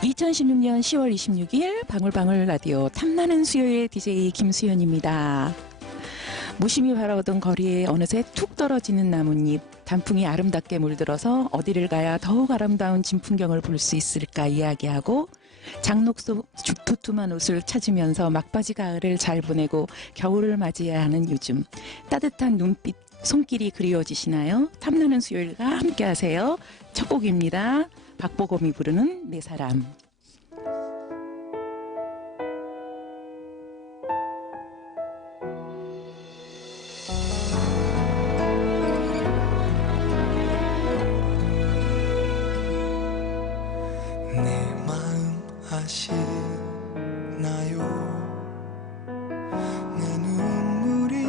2016년 10월 26일 방울방울 라디오 탐나는 수요일 DJ 김수연입니다. 무심히 바라보던 거리에 어느새 툭 떨어지는 나뭇잎, 단풍이 아름답게 물들어서 어디를 가야 더욱 아름다운 진풍경을 볼 수 있을까 이야기하고, 장록 속 두툼한 옷을 찾으면서 막바지 가을을 잘 보내고 겨울을 맞이해야 하는 요즘, 따뜻한 눈빛, 손길이 그리워지시나요? 탐나는 수요일과 함께하세요. 첫 곡입니다. 박보검이 부르는 내 사람. 내 마음 아시나요? 내 눈물이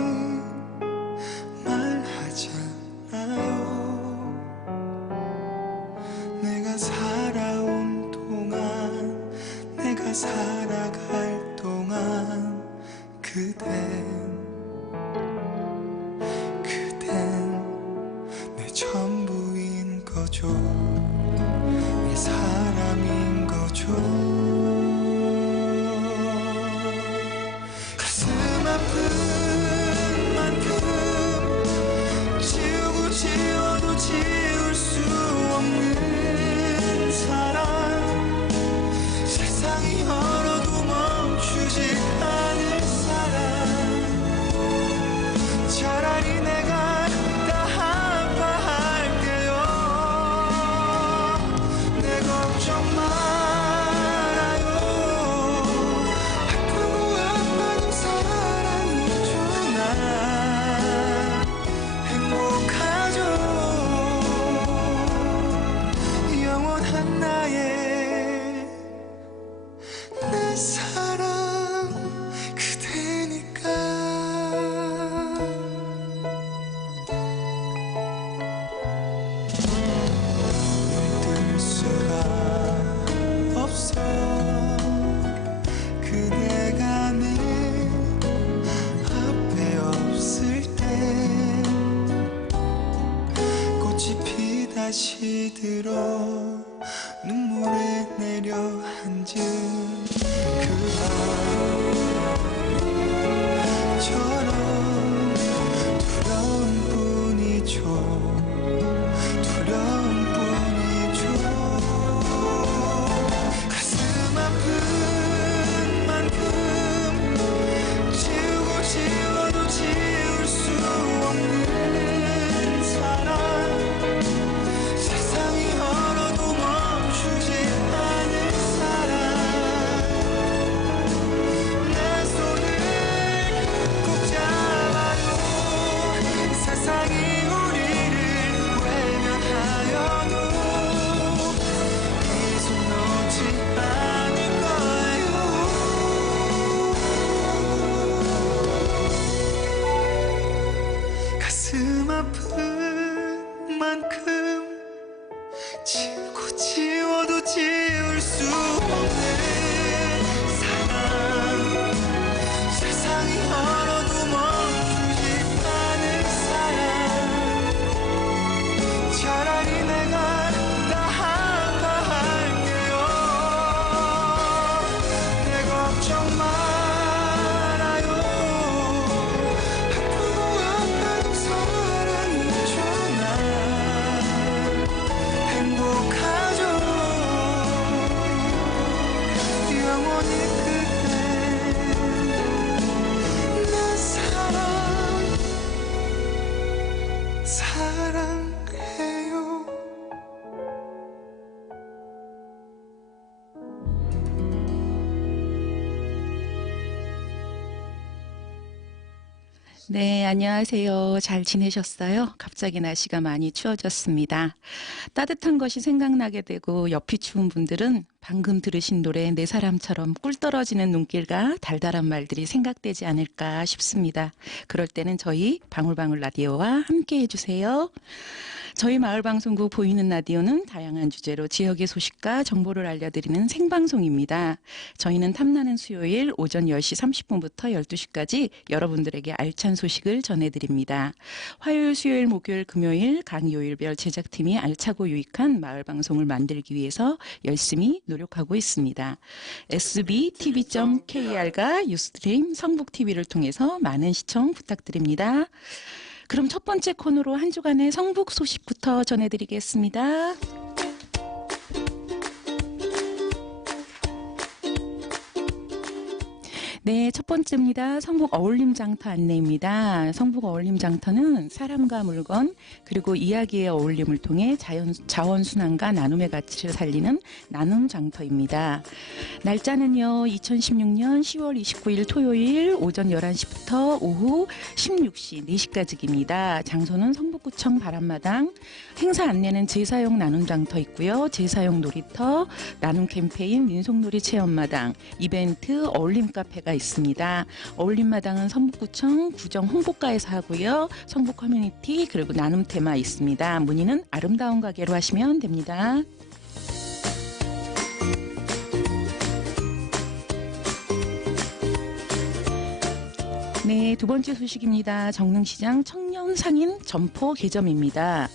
말하잖아요. 내가 살아온 동안, 내가 살아갈 동안 그댄 내 전부인 거죠. 내 사람인 거죠. 가슴 아픈 만큼 지우고 지워도 지울 수 없는 사람, 세상이 얼어도 멈추지 않을 사람. 차라리 내가 다 아파할게요. 내 걱정 말아요. 아프고 아파도 사랑이죠. 난 행복하죠. 영원한 나의 내 사랑 그대니까. 눈뜰 수가 없어. 그대가 내 앞에 없을 때 꽃이 피다시 들어 눈물에 내려앉은 그밤처럼 두려운 뿐이죠. 두려운 뿐이죠. 가슴 아픈 만큼 지우고 지워도 지울 수 없는 사람, 세상이 얼어도 멈추지 않을 사람. 내 손을 꼭 잡아요. 세상이 우리를 외면하여도 이 손 놓지 않을 거예요. 가슴 아픈 만큼 지우고 지워도 지울 수 없는 사랑, 세상이 얼어도 멈추지 않을 사람. 차라리 내가 다 아파할게요. 내 걱정 말아요. 아프고 아파도 사랑이죠. 난 행복하죠. 영원히 그대 내 사랑 사랑해요. 네, 안녕하세요. 잘 지내셨어요? 갑자기 날씨가 많이 추워졌습니다. 따뜻한 것이 생각나게 되고 옆이 추운 분들은 방금 들으신 노래 내 사람처럼 꿀 떨어지는 눈길과 달달한 말들이 생각되지 않을까 싶습니다. 그럴 때는 저희 방울방울 라디오와 함께 해주세요. 저희 마을방송국 보이는 라디오는 다양한 주제로 지역의 소식과 정보를 알려드리는 생방송입니다. 저희는 탐나는 수요일 오전 10시 30분부터 12시까지 여러분들에게 알찬 소식을 전해드립니다. 화요일, 수요일, 목요일, 금요일 각 요일별 제작팀이 알차고 유익한 마을방송을 만들기 위해서 열심히 노력하고 있습니다. sbtv.kr과 유스트림 성북TV를 통해서 많은 시청 부탁드립니다. 그럼 첫 번째 코너로 한 주간의 성북 소식부터 전해드리겠습니다. 네, 첫 번째입니다. 성북 어울림장터 안내입니다. 성북 어울림장터는 사람과 물건 그리고 이야기의 어울림을 통해 자원순환과 나눔의 가치를 살리는 나눔장터입니다. 날짜는요, 2016년 10월 29일 토요일 오전 11시부터 오후 16시 4시까지입니다. 장소는 성북구청 바람마당. 행사 안내는 제사용 나눔장터 있고요. 제사용 놀이터, 나눔 캠페인, 민속놀이 체험마당, 이벤트, 어울림 카페가 있습니다. 어울림마당은 성북구청 구정 홍보과에서 하고요. 성북 커뮤니티 그리고 나눔 테마 있습니다. 문의는 아름다운 가게로 하시면 됩니다. 네, 두 번째 소식입니다. 정릉시장 청년 상인 점포 개점입니다.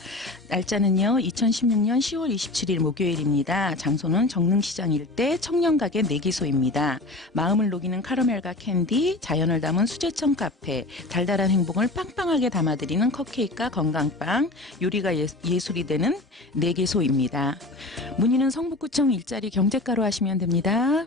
날짜는요, 2016년 10월 27일 목요일입니다. 장소는 정릉시장 일대 청년가게 4개소입니다. 마음을 녹이는 카라멜과 캔디, 자연을 담은 수제청 카페, 달달한 행복을 빵빵하게 담아드리는 컵케이크와 건강빵, 요리가 예술이 되는 4개소입니다. 문의는 성북구청 일자리 경제과로 하시면 됩니다.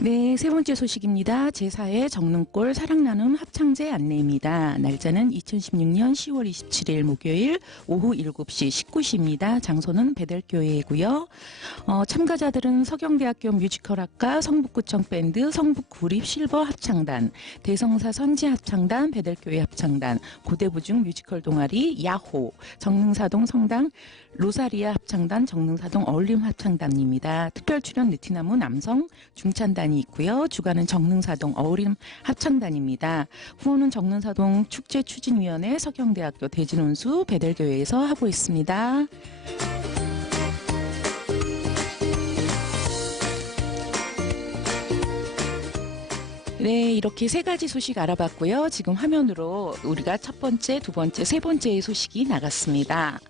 네, 세 번째 소식입니다. 제4회 정릉골 사랑나눔 합창제 안내입니다. 날짜는 2016년 10월 27일 목요일 오후 7시 19시입니다. 장소는 베델교회이고요. 참가자들은 서경대학교 뮤지컬학과 성북구청 밴드 성북구립 실버 합창단, 대성사 선지 합창단, 베델교회 합창단, 고대부중 뮤지컬 동아리 야호, 정릉사동 성당 로사리아 합창단, 정릉사동 어울림 합창단입니다. 특별 출연 느티나무 남성 중찬단이 있고요. 주관은 정릉사동 어울림 합창단입니다. 후원은 정릉사동 축제추진위원회, 서경대학교 대진원수 베델교회에서 하고 있습니다. 네, 이렇게 세 가지 소식 알아봤고요. 지금 화면으로 우리가 첫 번째, 두 번째, 세 번째의 소식이 나갔습니다.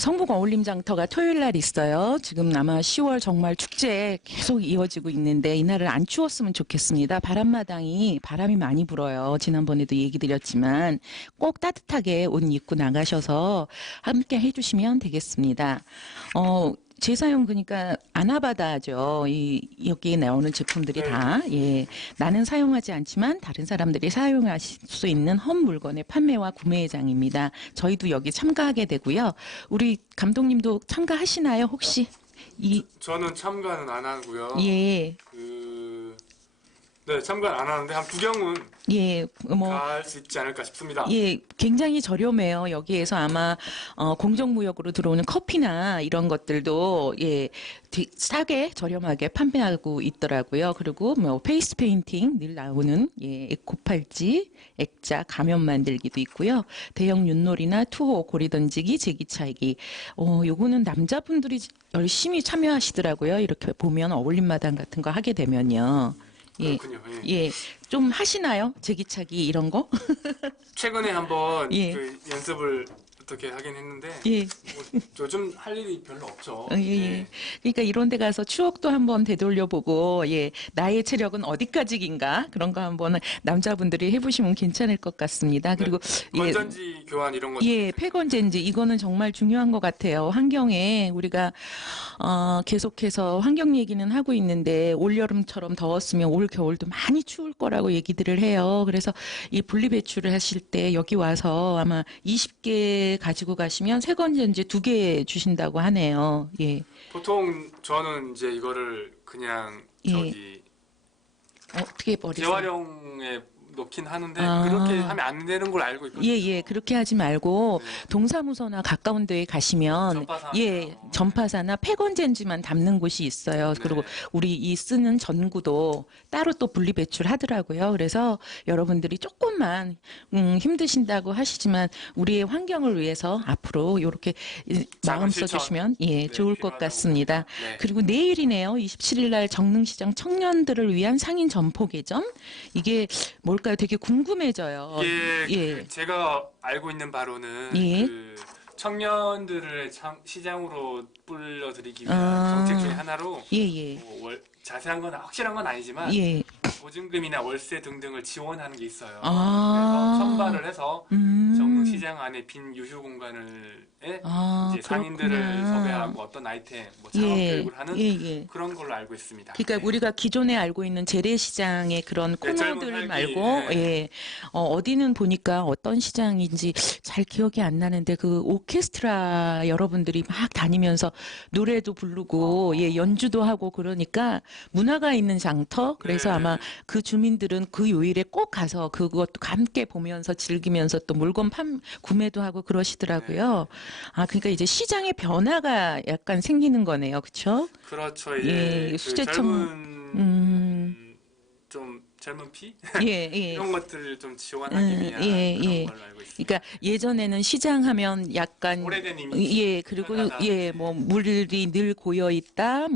성북 어울림장터가 토요일 날 있어요. 지금 아마 10월 정말 축제 계속 이어지고 있는데 이날은 안 추웠으면 좋겠습니다. 바람이 많이 불어요. 지난번에도 얘기 드렸지만 꼭 따뜻하게 옷 입고 나가셔서 함께 해주시면 되겠습니다. 제사용 그러니까 아나바다죠. 여기에 나오는 제품들이 다 나는 사용하지 않지만 다른 사람들이 사용하실 수 있는 헛 물건의 판매와 구매장입니다. 저희도 여기 참가하게 되고요. 우리 감독님도 참가하시나요 혹시? 저는 참가는 안 하고요. 예. 네, 참가는 안 하는데 한 구경은 갈 수 있지 않을까 싶습니다. 예, 굉장히 저렴해요. 여기에서 아마 공정무역으로 들어오는 커피나 이런 것들도 싸게 저렴하게 판매하고 있더라고요. 그리고 페이스 페인팅 늘 나오는 에코팔찌, 액자, 가면 만들기도 있고요. 대형 윷놀이나 투호, 고리 던지기, 제기 차기. 요거는 남자분들이 열심히 참여하시더라고요. 이렇게 보면 어울림마당 같은 거 하게 되면요. 그렇군요. 좀 하시나요? 제기차기 이런 거? 최근에 한번 그 연습을 어떻게 하긴 했는데 요즘 할 일이 별로 없죠. 그러니까 이런 데 가서 추억도 한번 되돌려보고 나의 체력은 어디까지인가 그런 거 한번 남자분들이 해보시면 괜찮을 것 같습니다. 그리고 건전지 교환 이런 거 폐건전지 이거는 정말 중요한 것 같아요. 환경에 우리가 계속해서 환경 얘기는 하고 있는데 올여름처럼 더웠으면 올 겨울도 많이 추울 거라고 얘기들을 해요. 그래서 이 분리배출을 하실 때 여기 와서 아마 20개 가지고 가시면 세건전지 2개 주신다고 하네요. 보통 저는 이제 이거를 그냥 어떻게 버리세요? 재활용에 넣긴 하는데 그렇게 하면 안 되는 걸 알고 있거든요. 그렇게 하지 말고 동사무소나 가까운 데에 가시면 전파사나 폐건전지만 담는 곳이 있어요. 그리고 우리 이 쓰는 전구도 따로 또 분리배출 하더라고요. 그래서 여러분들이 조금만 힘드신다고 하시지만 우리의 환경을 위해서 앞으로 이렇게 마음 써주시면 좋을 것 같습니다. 그리고 내일이네요. 27일 날 정릉시장 청년들을 위한 상인 점포 개점. 이게 뭘까요? 되게 궁금해져요. 제가 알고 있는 바로는 그 청년들을 시장으로 불러들이기 위한 정책 중에 하나로 예. 뭐 자세한 건 확실한 건 아니지만 예. 보증금이나 월세 등등을 지원하는 게 있어요. 아. 그래서 선발을 해서 정릉시장 안에 빈 유휴 공간을 이제 상인들을 그렇구나. 섭외하고 어떤 아이템, 뭐 창업 교육을 하는 예. 그런 걸로 알고 있습니다. 그러니까 네. 우리가 기존에 알고 있는 재래시장의 그런 네, 젊은 코너들 살기, 말고, 네. 예. 어디는 보니까 어떤 시장인지 잘 기억이 안 나는데 그 오케스트라 여러분들이 막 다니면서 노래도 부르고, 예, 연주도 하고 그러니까 문화가 있는 장터. 그래서 네. 아마 그 주민들은 그 요일에 꼭 가서 그것도 함께 보면서 즐기면서 또 물건 구매도 하고 그러시더라고요. 아, 그러니까 이제 시장의 변화가 약간 생기는 거네요. 그렇죠? 그렇죠. 이제 예, 그 수제청 좀 젊은 피 예. 이런 것들을 좀 지원하기 위한 그런 걸로 알고 있습니다. 그러니까 예전에는 시장하면 약간 오래된 이미지. 예, 그리고 편하다. 예, 뭐 물이 늘 고여 있다.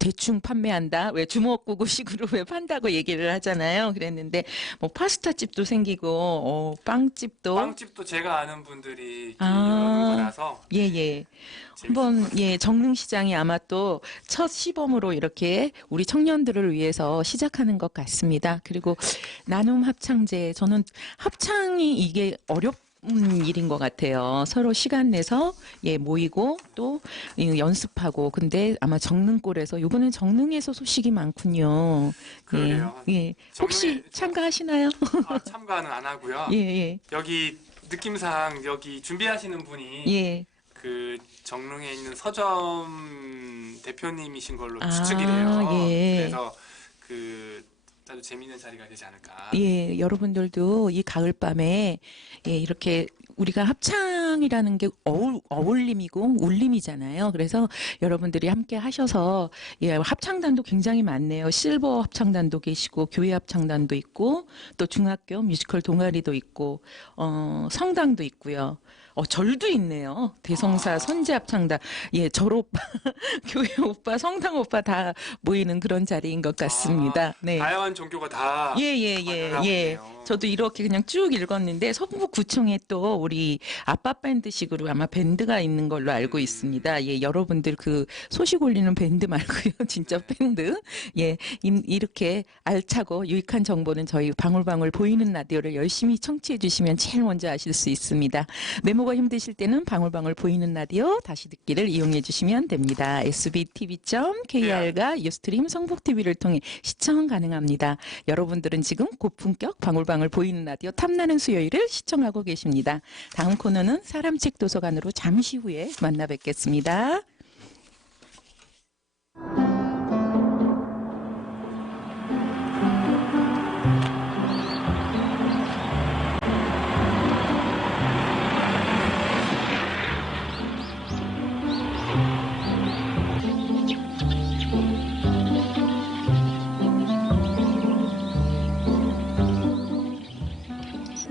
대충 판매한다. 왜 주먹구구식으로 왜 판다고 얘기를 하잖아요. 그랬는데 뭐 파스타 집도 생기고 빵집도 빵집도 제가 아는 분들이 여는 거라서 예. 한번 정릉시장이 아마 또 첫 시범으로 이렇게 우리 청년들을 위해서 시작하는 것 같습니다. 그리고 나눔 합창제 저는 합창이 이게 일인 것 같아요. 서로 시간 내서 모이고 또 연습하고 근데 아마 정릉골에서 이번엔 정릉에서 소식이 많군요. 그러게요. 예. 혹시 참가하시나요? 참가는 안 하고요. 예. 여기 느낌상 여기 준비하시는 분이 예. 그 정릉에 있는 서점 대표님이신 걸로 추측이래요. 예. 그래서 그 아주 재미있는 자리가 되지 않을까. 예, 여러분들도 이 가을밤에 이렇게 우리가 합창이라는 게 어울림이고 울림이잖아요. 그래서 여러분들이 함께 하셔서 합창단도 굉장히 많네요. 실버 합창단도 계시고 교회 합창단도 있고 또 중학교 뮤지컬 동아리도 있고 성당도 있고요. 절도 있네요. 대성사 선제 합창단. 예, 절 오빠, 교회 오빠, 성당 오빠 다 모이는 그런 자리인 것 같습니다. 네. 다양한 종교가 다 예. 저도 이렇게 그냥 쭉 읽었는데 성북구청에 또 우리 아빠 밴드식으로 아마 밴드가 있는 걸로 알고 있습니다. 예, 여러분들 그 소식 올리는 밴드 말고요. 진짜 밴드. 예, 이렇게 알차고 유익한 정보는 저희 방울방울 보이는 라디오를 열심히 청취해 주시면 제일 먼저 아실 수 있습니다. 메모가 힘드실 때는 방울방울 보이는 라디오 다시 듣기를 이용해 주시면 됩니다. sbtv.kr과 유스트림 성북TV를 통해 시청 가능합니다. 여러분들은 지금 고품격 방울방울 보이는 라디오 탐나는 수요일을 시청하고 계십니다. 다음 코너는 사람책 도서관으로 잠시 후에 만나 뵙겠습니다.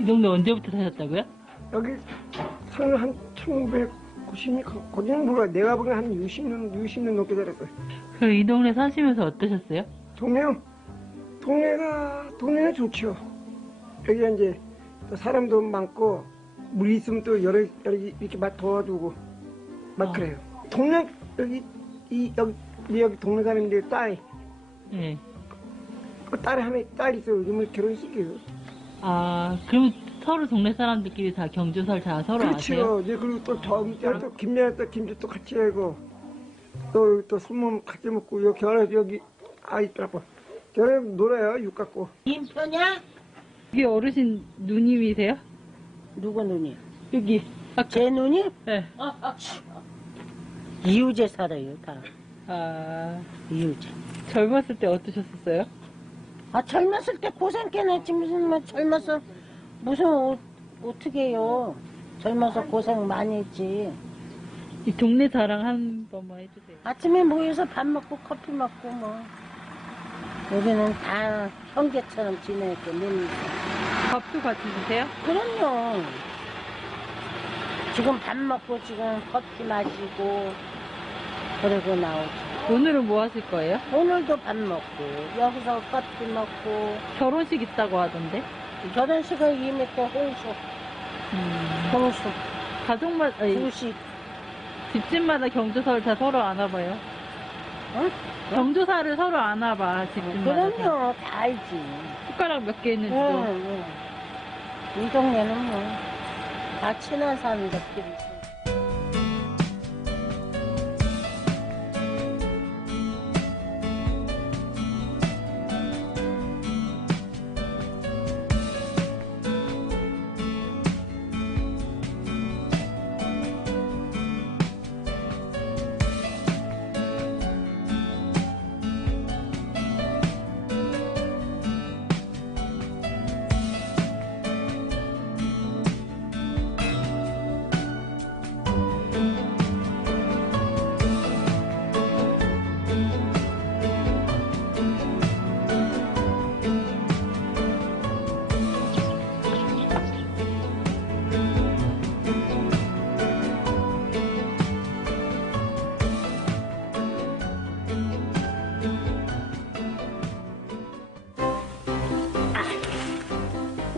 이 동네 언제부터 사셨다고요? 여기 한 1990년, 거기는 몰라. 내가 보기엔 한 60년 넘게 살았어요. 그럼 이 동네 사시면서 어떠셨어요? 동네는 좋죠. 여기 이제 또 사람도 많고, 물 있으면 또 여러 이렇게 막 도와주고, 막 그래요. 동네, 여기 동네 사람인데 딸, 네. 그 딸 있어요. 요즘에 결혼식이에요. 그럼 서로 동네 사람들끼리 다 경조설 다 서로 아세요? 그렇죠. 이제 그리고 또 김장에 김치 또 같이 하고 또 술먹 같이 먹고 여기 아이 아빠 겨울에 놀아요. 육 갖고. 임표냐? 여기 어르신 누님이세요? 누구 눈이? 여기 제 눈이? 네. 이웃에 살아요, 다. 이웃에. 젊었을 때 어떠셨었어요? 젊었을 때 고생 깨냈지, 젊어서, 어떻게 해요. 젊어서 고생 많이 했지. 이 동네 자랑 한 번만 해주세요. 아침에 모여서 밥 먹고 커피 먹고 뭐. 여기는 다 형제처럼 지내고, 밥도 같이 드세요? 그럼요. 지금 밥 먹고 지금 커피 마시고, 그러고 나오죠. 오늘은 뭐 하실 거예요? 오늘도 밥 먹고 여기서 커피 먹고 결혼식 있다고 하던데? 결혼식을 이미 또 홍수 경수, 가족마다, 아니, 구식. 집집마다 경조사를 다 서로 아나 봐요? 응? 경조사를 서로 아나 봐, 집집마다. 그럼요, 다 알지. 숟가락 몇 개 있는지도. 응. 이 동네는 뭐, 다 친한 사람들끼리.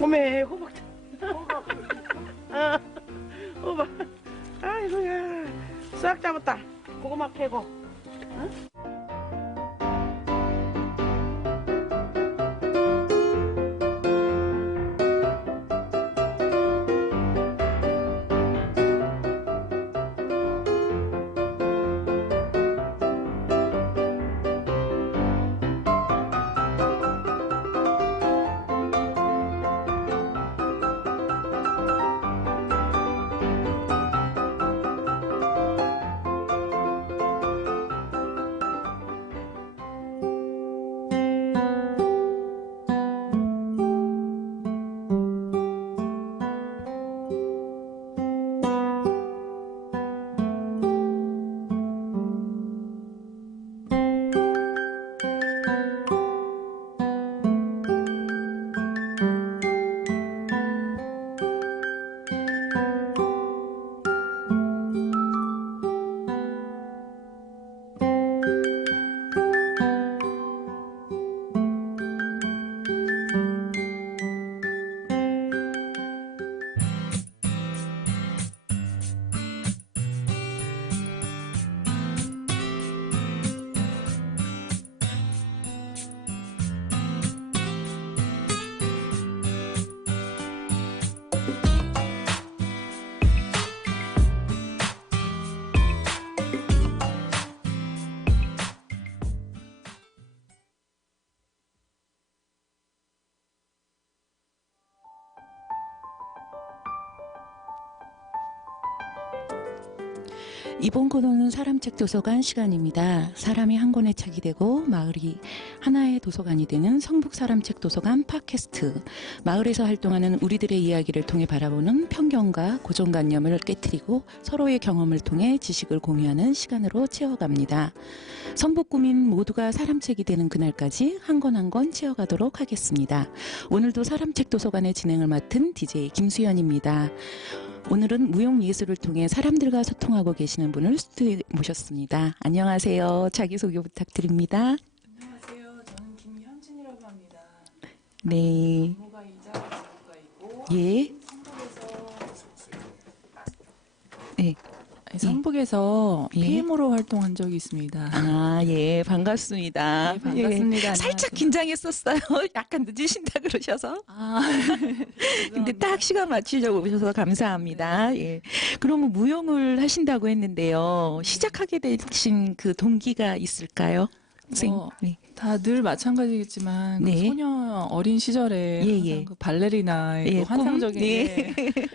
어메 호박 호박 아이고야 싹 잡았다. 고구마 캐고. 이번 코너는 사람책 도서관 시간입니다. 사람이 한 권의 책이 되고 마을이 하나의 도서관이 되는 성북 사람책 도서관 팟캐스트. 마을에서 활동하는 우리들의 이야기를 통해 바라보는 편견과 고정관념을 깨트리고 서로의 경험을 통해 지식을 공유하는 시간으로 채워갑니다. 성북구민 모두가 사람책이 되는 그날까지 한 권 한 권 채워가도록 하겠습니다. 오늘도 사람책 도서관의 진행을 맡은 DJ 김수연입니다. 오늘은 무용예술을 통해 사람들과 소통하고 계시는 분을 스튜디오에 모셨습니다. 안녕하세요. 자기소개 부탁드립니다. 안녕하세요. 저는 김현진이라고 합니다. 네. 전문가이자 작곡가이고 예. 네. 성북에서 예. PM으로 활동한 적이 있습니다. 아, 예. 반갑습니다. 네, 반갑습니다. 예. 살짝 안녕하세요. 긴장했었어요. 약간 늦으신다 그러셔서. 아, 근데 딱 시간 맞추려고 오셔서 감사합니다. 예. 그러면 무용을 하신다고 했는데요. 시작하게 되신 그 동기가 있을까요? 네. 다 늘 마찬가지겠지만 네. 그 소녀 어린 시절에 예, 항상 예. 그 발레리나의 예, 그 환상적인 네.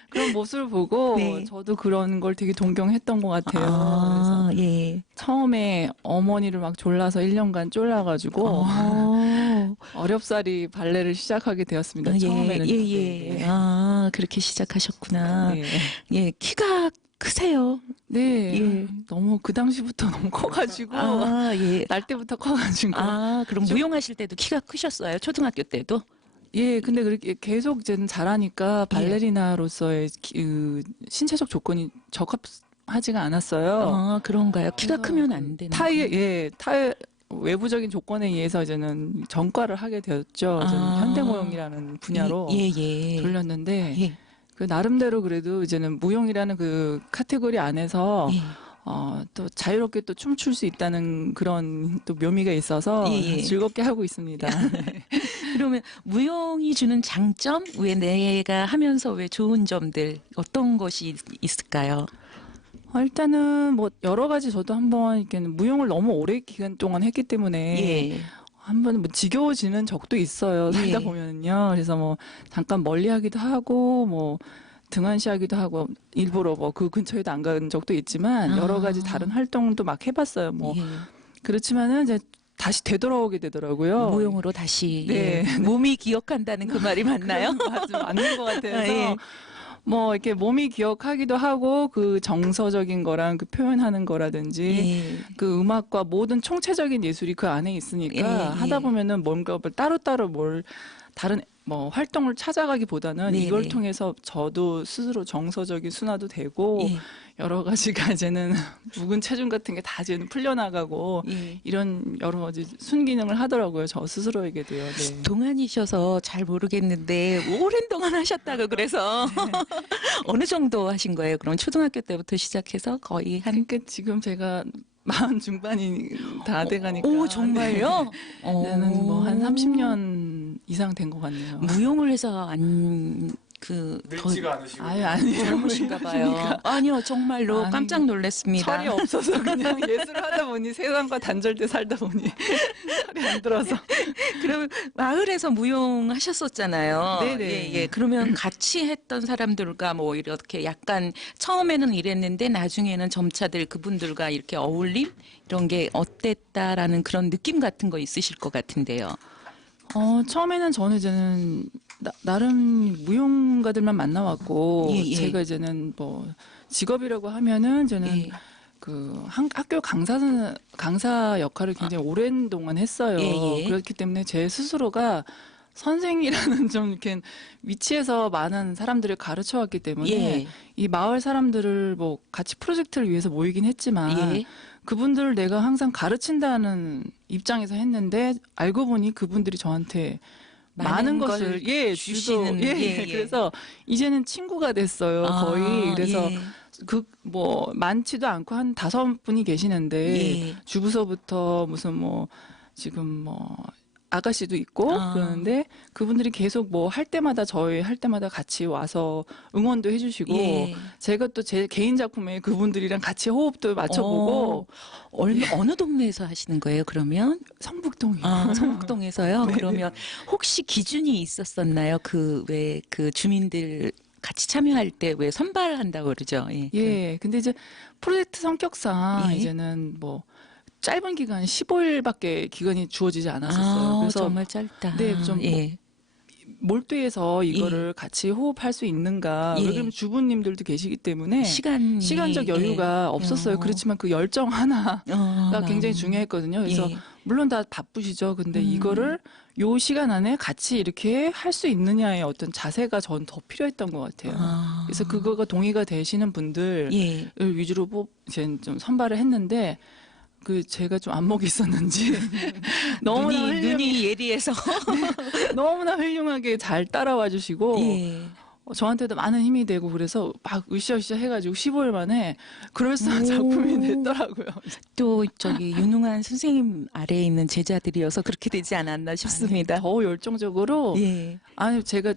그런 모습을 보고 네. 저도 그런 걸 되게 동경했던 것 같아요. 아, 그래서 예. 처음에 어머니를 막 졸라서 1년간 쫄라가지고 어렵사리 발레를 시작하게 되었습니다. 처음에는. 예. 아, 그렇게 시작하셨구나. 네. 예, 키가 크세요. 네. 예. 너무 그 당시부터 너무 커가지고 아, 예. 날 때부터 커가지고. 아, 그럼 무용하실 때도 키가 크셨어요? 초등학교 때도? 예, 근데 그렇게 계속 이제는 잘하니까 발레리나로서의 그 신체적 조건이 적합하지가 않았어요. 아, 그런가요? 키가 그래서 크면 안 되는 타의 외부적인 조건에 의해서 이제는 전과를 하게 되었죠. 저는 현대무용이라는 분야로 예. 돌렸는데 예. 그 나름대로 그래도 이제는 무용이라는 그 카테고리 안에서 예. 또 자유롭게 또 춤출 수 있다는 그런 또 묘미가 있어서 예, 예. 즐겁게 하고 있습니다. 그러면 무용이 주는 장점, 왜 내가 하면서 왜 좋은 점들 어떤 것이 있을까요? 일단은 뭐 여러 가지 저도 한번 이렇게 무용을 너무 오래 기간 동안 했기 때문에 예. 한번 뭐 지겨워지는 적도 있어요. 살다 예. 보면요. 그래서 뭐 잠깐 멀리 하기도 하고 뭐 등한시하기도 하고 일부러 뭐 그 근처에도 안 간 적도 있지만 여러 가지 다른 활동도 막 해봤어요. 뭐 예. 그렇지만은 이제 다시 되돌아오게 되더라고요. 무용으로 다시 네. 예. 몸이 기억한다는 그 말이 맞나요? 맞는 것 같아서 아, 예. 뭐 이렇게 몸이 기억하기도 하고 그 정서적인 거랑 그 표현하는 거라든지 예. 그 음악과 모든 총체적인 예술이 그 안에 있으니까 예, 예. 하다 보면은 뭔가 따로따로 뭘 다른 뭐 활동을 찾아가기보다는 네네. 이걸 통해서 저도 스스로 정서적인 순화도 되고 예. 여러 가지가 이제는 묵은 체중 같은 게 다 이제는 풀려나가고 예. 이런 여러 가지 순기능을 하더라고요. 저 스스로에게도요. 네. 동안이셔서 잘 모르겠는데 오랜 동안 하셨다고 그래서 어느 정도 하신 거예요? 그럼 초등학교 때부터 시작해서 거의 한 그러니까 지금 제가 40 중반이 다 돼가니까. 오, 정말요? 저는 뭐 한 30년 이상 된 것 같네요. 무용을 해서 늙지가 않으시고. 아니요. 젊으신가 봐요. 아니요, 정말로 아니, 깜짝 놀랐습니다. 철이 없어서 그냥 예술을 하다 보니 세상과 단절돼 살다 보니 철이 안 들어서. 그러면 마을에서 무용하셨었잖아요. 네네. 예, 예. 그러면 같이 했던 사람들과 뭐 이렇게 약간 처음에는 이랬는데 나중에는 점차들 그분들과 이렇게 어울림 이런 게 어땠다라는 그런 느낌 같은 거 있으실 것 같은데요. 처음에는 저는 이제는 나름 무용가들만 만나왔고 예, 예. 제가 이제는 뭐 직업이라고 하면은 저는 예. 그 학교 강사 역할을 굉장히 오랜 동안 했어요. 예, 예. 그렇기 때문에 제 스스로가 선생이라는 좀 이렇게 위치에서 많은 사람들을 가르쳐 왔기 때문에 예. 이 마을 사람들을 뭐 같이 프로젝트를 위해서 모이긴 했지만 예. 그분들을 내가 항상 가르친다는 입장에서 했는데 알고 보니 그분들이 저한테 많은 걸 것을 주시는, 예, 예, 예. 그래서 이제는 친구가 됐어요. 거의. 그래서 예. 그 뭐 많지도 않고 한 5분이 계시는데 예. 주부서부터 무슨 뭐 지금 뭐 아가씨도 있고 그러는데 그분들이 계속 뭐 할 때마다 저희 할 때마다 같이 와서 응원도 해주시고 예. 제가 또 제 개인 작품에 그분들이랑 같이 호흡도 맞춰보고 어느 동네에서 하시는 거예요? 그러면 성북동이요. 성북동에서요. 그러면 혹시 기준이 있었었나요? 그 왜 그 주민들 같이 참여할 때 왜 선발한다고 그러죠? 예. 예, 근데 이제 프로젝트 성격상 예. 이제는 뭐 짧은 기간 15일밖에 기간이 주어지지 않았었어요. 그래서 정말 짧다. 네, 좀 예. 몰두해서 이거를 같이 호흡할 수 있는가. 예. 왜 그러면 주부님들도 계시기 때문에 시간적 여유가 예. 없었어요. 그렇지만 그 열정 하나가 굉장히 중요했거든요. 그래서 예. 물론 다 바쁘시죠. 근데 이거를 요 시간 안에 같이 이렇게 할 수 있느냐의 어떤 자세가 전 더 필요했던 것 같아요. 그래서 그거가 동의가 되시는 분들을 예. 위주로 이제 좀 선발을 했는데 그 제가 좀 안목이 있었는지 너무나 눈이 예리해서 너무나 훌륭하게 잘 따라와 주시고 예. 저한테도 많은 힘이 되고 그래서 막 으쌰으쌰 해가지고 15일 만에 그럴싸한 오. 작품이 됐더라고요. 또 저기 유능한 선생님 아래에 있는 제자들이어서 그렇게 되지 않았나 싶습니다. 더 열정적으로 예. 아니 제가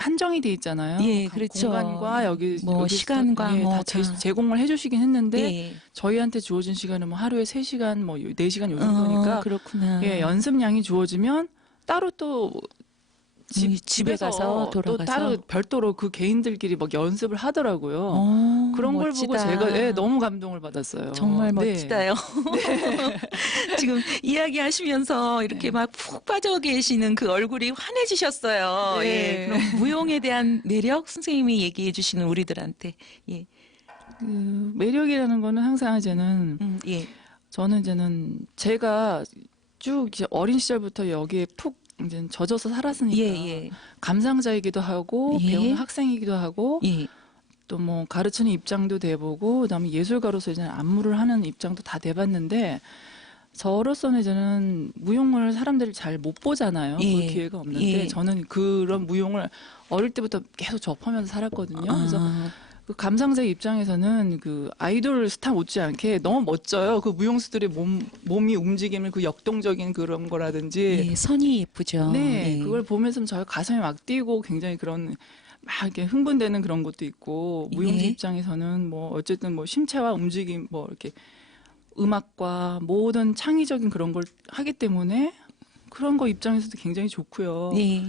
한정이 돼 있잖아요. 예, 그렇죠. 공간과 여기 뭐 여기 시간과 예, 뭐 다 다. 제공을 해주시긴 했는데 예. 저희한테 주어진 시간은 뭐 하루에 3시간, 뭐 4시간 요 정도니까 그렇구나. 예, 연습량이 주어지면 따로 또 집에 가서 또 돌아가서 따로 별도로 그 개인들끼리 막 연습을 하더라고요. 그런 걸 보고 멋지다. 제가 예, 너무 감동을 받았어요. 정말 네. 멋지다요. 지금 이야기하시면서 이렇게 막 푹 빠져 계시는 그 얼굴이 환해지셨어요. 네. 예. 그럼 무용에 대한 매력 선생님이 얘기해 주시는 우리들한테. 예. 그 매력이라는 거는 항상 이제는 예. 저는 이제는 제가 쭉 이제 어린 시절부터 여기에 푹 이제 젖어서 살았으니까 예. 감상자이기도 하고 예. 배우는 학생이기도 하고 예. 또 뭐 가르치는 입장도 돼보고 그다음에 예술가로서 이제 안무를 하는 입장도 다 돼봤는데 저로서는 저는 무용을 사람들이 잘 못 보잖아요. 예. 볼 기회가 없는데 예. 저는 그런 무용을 어릴 때부터 계속 접하면서 살았거든요. 그래서 아, 그 감상자 입장에서는 그 아이돌 스타 못지않게 너무 멋져요. 그 무용수들의 몸이 움직이는 그 역동적인 그런 거라든지. 예, 선이 예쁘죠. 네, 예. 그걸 보면서 저희 가슴이 막 뛰고 굉장히 그런 막 이렇게 흥분되는 그런 것도 있고 무용수 예. 입장에서는 뭐 어쨌든 뭐 심체와 움직임 뭐 이렇게 음악과 모든 창의적인 그런 걸 하기 때문에 그런 거 입장에서도 굉장히 좋고요. 예.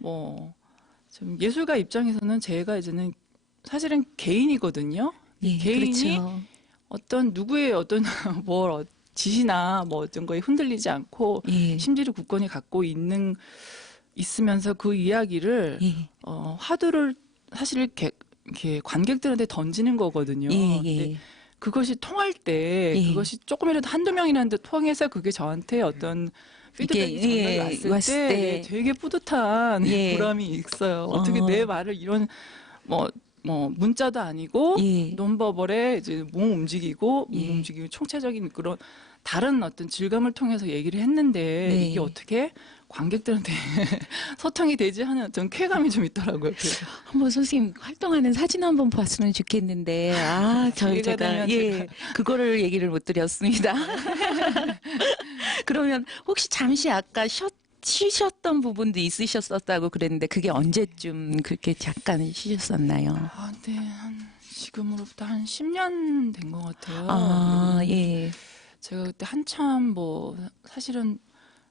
뭐 좀 예술가 입장에서는 제가 이제는 사실은 개인이거든요. 예, 개인이 그렇죠. 어떤 누구의 어떤 뭐 지시나 뭐 어떤 거에 흔들리지 않고 예. 심지를 굳건히 갖고 있으면서 그 이야기를 예. 화두를 사실 이렇게 관객들한테 던지는 거거든요. 예, 근데 예. 그것이 통할 때 예. 그것이 조금이라도 한두 명이라도 통해서 그게 저한테 어떤 피드백이 전달이 왔을 때 되게 뿌듯한 예. 보람이 있어요. 어떻게 어. 내 말을 이런 뭐 문자도 아니고 예. 논버벌에 이제 몸 움직이고 예. 몸 움직이고 총체적인 그런 다른 어떤 질감을 통해서 얘기를 했는데 네. 이게 어떻게 관객들한테 소통이 되지 하는 어떤 쾌감이 좀 있더라고요. 그래서 한번 선생님 활동하는 사진 한번 봤으면 좋겠는데 기회가 되면 예 그거를 얘기를 못 드렸습니다. 그러면 혹시 잠시 아까 쉬셨던 부분도 있으셨었다고 그랬는데 그게 언제쯤 그렇게 잠깐 쉬셨었나요? 네, 지금으로부터 한 10년 된 것 같아요. 아, 그리고 예. 제가 그때 한참 뭐 사실은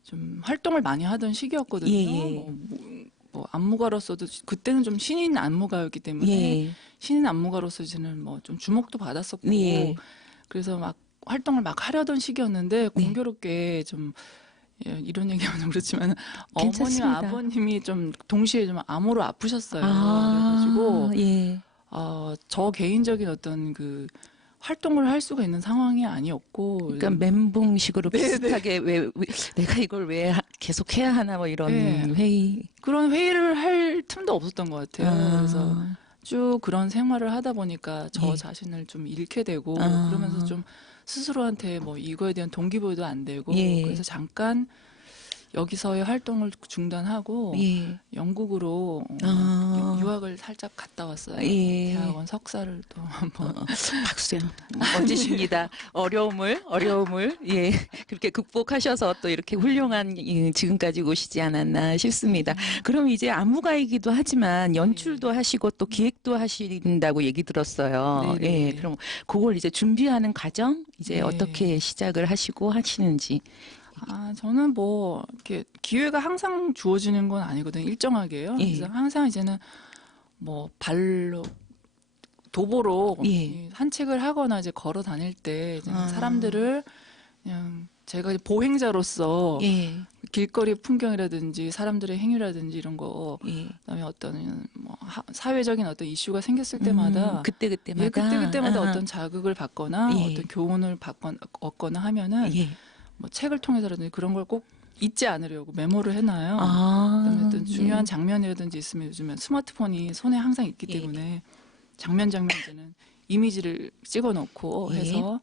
좀 활동을 많이 하던 시기였거든요. 예, 예. 뭐 안무가로서도 그때는 좀 신인 안무가였기 때문에 예. 신인 안무가로서 이제는 뭐 좀 주목도 받았었고 예. 그래서 막 활동을 막 하려던 시기였는데 공교롭게 좀 이런 얘기하면 그렇지만 어머님 괜찮습니다. 아버님이 좀 동시에 좀 암으로 아프셨어요. 그래가지고 예. 저 개인적인 어떤 그 활동을 할 수가 있는 상황이 아니었고 그러니까 멘붕식으로 네, 비슷하게 왜 내가 이걸 왜 계속 해야 하나 뭐 이런 네. 회의. 그런 회의를 할 틈도 없었던 것 같아요. 아. 그래서 쭉 그런 생활을 하다 보니까 저 예. 자신을 좀 잃게 되고 아. 그러면서 좀 스스로한테 뭐 이거에 대한 동기부여도 안 되고 예. 그래서 잠깐 여기서의 활동을 중단하고 예. 영국으로 아. 유학을 살짝 갔다 왔어요. 예. 대학원 석사를 또 한번 박수. 멋지십니다. 어려움을 예 그렇게 극복하셔서 또 이렇게 훌륭한 지금까지 오시지 않았나 싶습니다. 그럼 이제 안무가이기도 하지만 연출도 하시고 또 기획도 하신다고 얘기 들었어요. 네네. 예, 그럼 그걸 이제 준비하는 과정 이제 네. 어떻게 시작을 하시고 하시는지. 저는 뭐 이렇게 기회가 항상 주어지는 건 아니거든요. 일정하게요. 예. 그래서 항상 이제는 뭐 발로 도보로 예. 이 산책을 하거나 이제 걸어 다닐 때 이제 아. 사람들을 그냥 제가 이제 보행자로서 예, 길거리 풍경이라든지 사람들의 행위라든지 이런 거 예. 그다음에 어떤 뭐 사회적인 어떤 이슈가 생겼을 때마다 그때마다 그때마다 아. 어떤 자극을 받거나 예. 어떤 교훈을 얻거나 하면은 예. 뭐 책을 통해서라든지 그런 걸 꼭 잊지 않으려고 메모를 해놔요. 아, 그다음에 어떤 중요한 예. 장면이라든지 있으면 요즘엔 스마트폰이 손에 항상 있기 예. 때문에 장면 이제는 이미지를 찍어놓고 예. 해서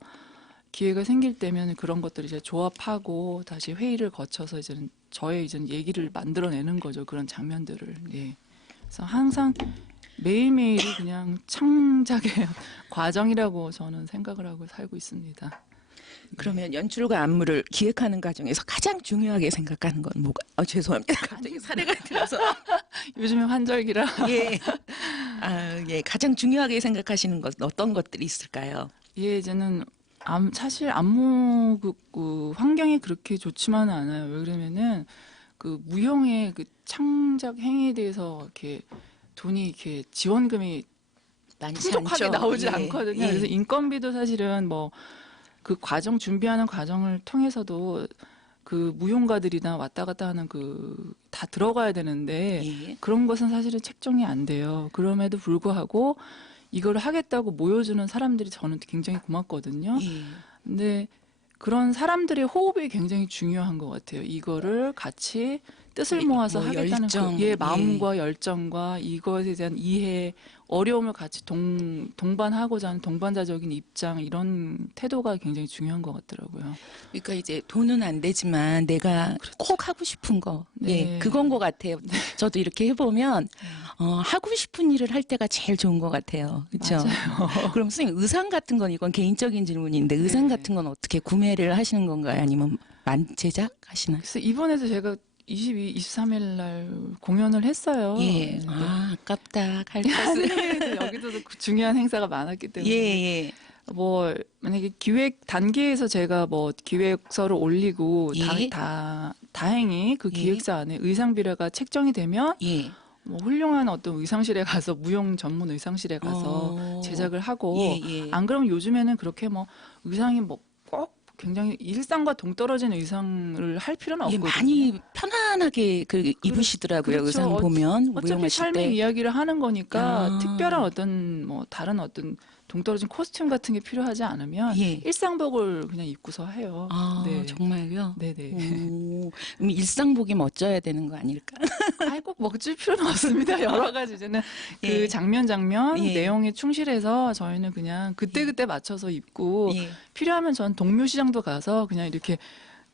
기회가 생길 때면 그런 것들을 이제 조합하고 다시 회의를 거쳐서 이제는 저의 이제 얘기를 만들어내는 거죠. 그런 장면들을. 예. 그래서 항상 매일매일이 그냥 창작의 과정이라고 저는 생각을 하고 살고 있습니다. 그러면 연출과 안무를 기획하는 과정에서 가장 중요하게 생각하는 건 뭐가? 죄송합니다. 갑자기 사례가 들어서. 요즘에 환절기라 예. 예. 가장 중요하게 생각하시는 것은 어떤 것들이 있을까요? 예, 이제는 사실 안무 그 환경이 그렇게 좋지만은 않아요. 왜 그러면은 그 무용의 그 창작 행위에 대해서 이렇게 돈이 이렇게 지원금이 많지 풍족하게 않죠. 나오지 예. 않거든요. 예. 그래서 인건비도 사실은 뭐 그 과정 준비하는 과정을 통해서도 그 무용가들이나 왔다 갔다 하는 그 다 들어가야 되는데 예. 그런 것은 사실은 책정이 안 돼요. 그럼에도 불구하고 이걸 하겠다고 모여주는 사람들이 저는 굉장히 고맙거든요. 예. 근데 그런 사람들의 호흡이 굉장히 중요한 것 같아요. 이거를 같이 뜻을 모아서 뭐 하겠다는 열정, 예, 마음과 열정과 이것에 대한 이해, 어려움을 같이 동반하고자 하는 동반자적인 입장, 이런 태도가 굉장히 중요한 것 같더라고요. 그러니까 이제 돈은 안 되지만 내가 꼭 하고 싶은 거, 네. 예, 그건 것 같아요. 저도 이렇게 해보면 하고 싶은 일을 할 때가 제일 좋은 것 같아요. 그렇죠? 그럼 선생님 의상 같은 건 이건 개인적인 질문인데 의상 네. 같은 건 어떻게 구매를 하시는 건가요? 아니면 제작하시나요? 그래서 이번에도 제가 22, 23일 날 공연을 했어요. 예, 네. 아깝다. 갈 것을. 네, 여기도 그 중요한 행사가 많았기 때문에. 예, 예. 뭐 만약에 기획 단계에서 제가 뭐 기획서를 올리고 예. 다행히 그 예. 기획사 안에 의상 비례가 책정이 되면 예. 뭐 훌륭한 어떤 의상실에 가서 무용 전문 의상실에 가서 제작을 하고 예, 예. 안 그러면 요즘에는 그렇게 뭐 의상이 뭐 꼭 굉장히 일상과 동떨어진 의상을 할 필요는 예, 없거든요. 많이 편안하게 입으시더라고요. 그렇죠. 의상 보면 어차피 무용하실 삶의 때. 이야기를 하는 거니까 아. 특별한 어떤 뭐 다른 어떤 동떨어진 코스튬 같은 게 필요하지 않으면 예. 일상복을 그냥 입고서 해요. 아, 네. 정말요? 네네. 오, 그럼 일상복이 멋져야 되는 거 아닐까? 아이 꼭 먹질 필요는 없습니다. 여러 가지 이제는 예. 그 장면 예. 내용에 충실해서 저희는 그냥 그때 맞춰서 입고 예. 필요하면 전 동묘시장도 가서 그냥 이렇게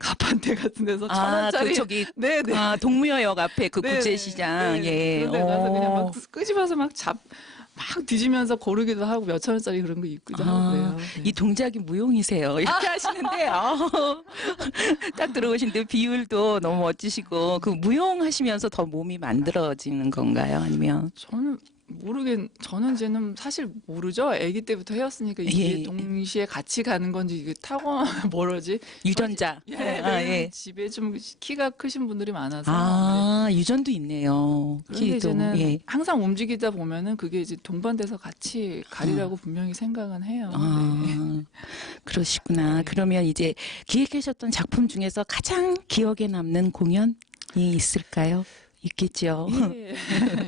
가판대 같은 데서 1,000원짜리 저기 네네. 동무여역 앞에 그 네네. 구제시장. 네. 예. 그런 데 가서 그냥 막 오. 끄집어서 막 뒤지면서 고르기도 하고 몇천 원짜리 그런 거 입기도 하고 그래요. 네. 이 동작이 무용이세요. 이렇게 하시는데, 딱 들어오신데 비율도 너무 멋지시고, 그 무용하시면서 더 몸이 만들어지는 건가요? 아니면? 저는 이제는 사실 모르죠. 아기 때부터 해왔으니까 이게 예. 동시에 같이 가는 건지 이게 뭐라지? 유전자. 예. 집에 좀 키가 크신 분들이 많아서. 유전도 있네요. 그런데 키도. 이제는 예. 항상 움직이다 보면은 그게 이제 동반돼서 같이 가리라고 분명히 생각은 해요. 네. 그러시구나. 그러면 이제 기획하셨던 작품 중에서 가장 기억에 남는 공연이 있을까요? 있겠죠. 예.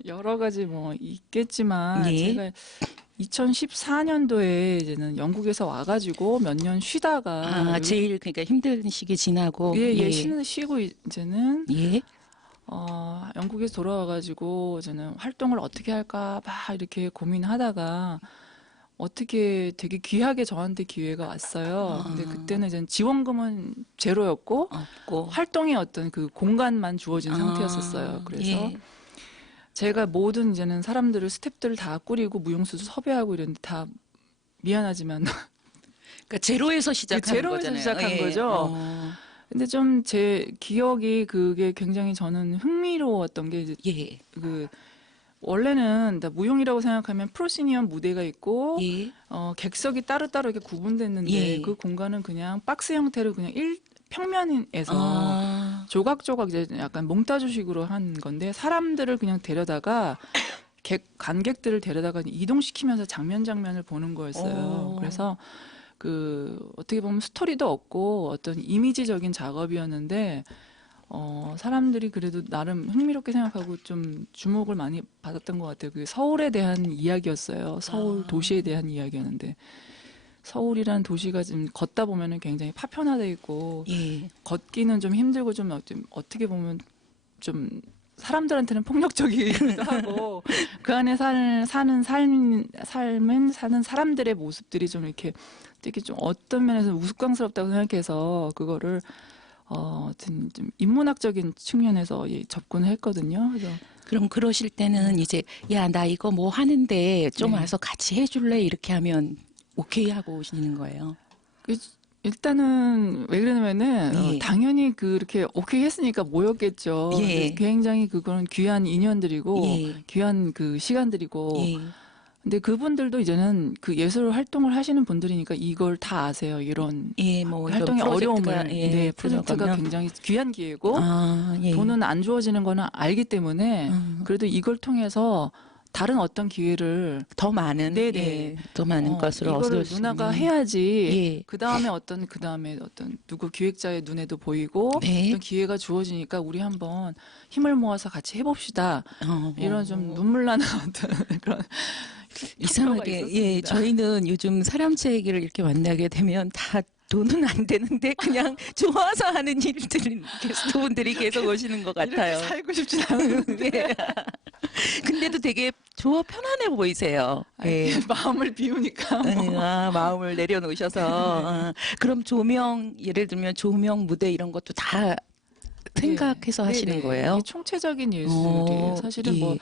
여러 가지 뭐 있겠지만 예. 제가 2014년도에 이제는 영국에서 와가지고 몇 년 쉬다가 제일 그러니까 힘든 시기 지나고 쉬고 이제는 예. 영국에서 돌아와가지고 이제는 활동을 어떻게 할까 막 이렇게 고민하다가 어떻게 되게 귀하게 저한테 기회가 왔어요. 근데 그때는 이제 지원금은 제로였고 없고 활동의 어떤 그 공간만 주어진 상태였었어요. 그래서 예. 제가 모든 이제는 스태프들을 다 꾸리고 무용수도 섭외하고 이랬는데 다 미안하지만 그러니까 제로에서 시작한 거잖아요. 거죠. 근데 좀 제 기억이 그게 굉장히 저는 흥미로웠던 게 이제 예. 원래는 무용이라고 생각하면 프로시니엄 무대가 있고 예. 객석이 따로따로 이렇게 구분됐는데 예. 그 공간은 그냥 박스 형태로 그냥 평면에서 조각조각 이제 약간 몽타주식으로 한 건데 사람들을 그냥 데려다가 관객들을 데려다가 이동시키면서 장면을 보는 거였어요. 그래서 어떻게 보면 스토리도 없고 어떤 이미지적인 작업이었는데 사람들이 그래도 나름 흥미롭게 생각하고 좀 주목을 많이 받았던 것 같아요. 그게 서울에 대한 이야기였어요. 서울 도시에 대한 이야기였는데 서울이라는 도시가 지금 걷다 보면은 굉장히 파편화돼 있고 예. 걷기는 좀 힘들고 좀 어떻게 보면 좀 사람들한테는 폭력적이기도 하고 그 안에 사는 사람들의 모습들이 좀 이렇게 되게 좀 어떤 면에서 우스꽝스럽다고 생각해서 그거를 좀 인문학적인 측면에서 접근을 했거든요. 그래서 그럼 그러실 때는 이제 야, 나 이거 뭐 하는데 좀 네. 와서 같이 해줄래? 이렇게 하면 오케이 하고 오시는 거예요. 일단은 왜 그러냐면은 예. 당연히 그렇게 오케이 했으니까 모였겠죠. 예. 굉장히 그건 귀한 인연들이고 예. 귀한 그 시간들이고. 예. 근데 그분들도 이제는 그 예술 활동을 하시는 분들이니까 이걸 다 아세요. 이런 예, 뭐 활동의 이런 어려움을 프로젝트가, 예, 프로젝트가 들어가면. 굉장히 귀한 기회고 예. 돈은 안 주어지는 거는 알기 때문에 그래도 이걸 통해서 다른 어떤 기회를 더 많은 네네. 예, 더 많은 것을 이거를 얻을 수 누나가 있는. 해야지 예. 그다음에 어떤 누구 기획자의 눈에도 보이고 네. 어떤 기회가 주어지니까 우리 한번 힘을 모아서 같이 해봅시다. 이런 좀 눈물 나는 어떤 그런 이상하게 예, 저희는 요즘 사람 제 얘기를 이렇게 만나게 되면 다 돈은 안 되는데 그냥 좋아서 하는 일들을 게스트분들이 계속 오시는 것 같아요. 이렇게 살고 싶지 않은 예. 근데도 되게 좋아 편안해 보이세요. 예. 마음을 비우니까 뭐. 마음을 내려놓으셔서 그럼 조명 예를 들면 조명 무대 이런 것도 다 생각해서 하시는 네네. 거예요? 이게 총체적인 예술이에요. 사실은 예.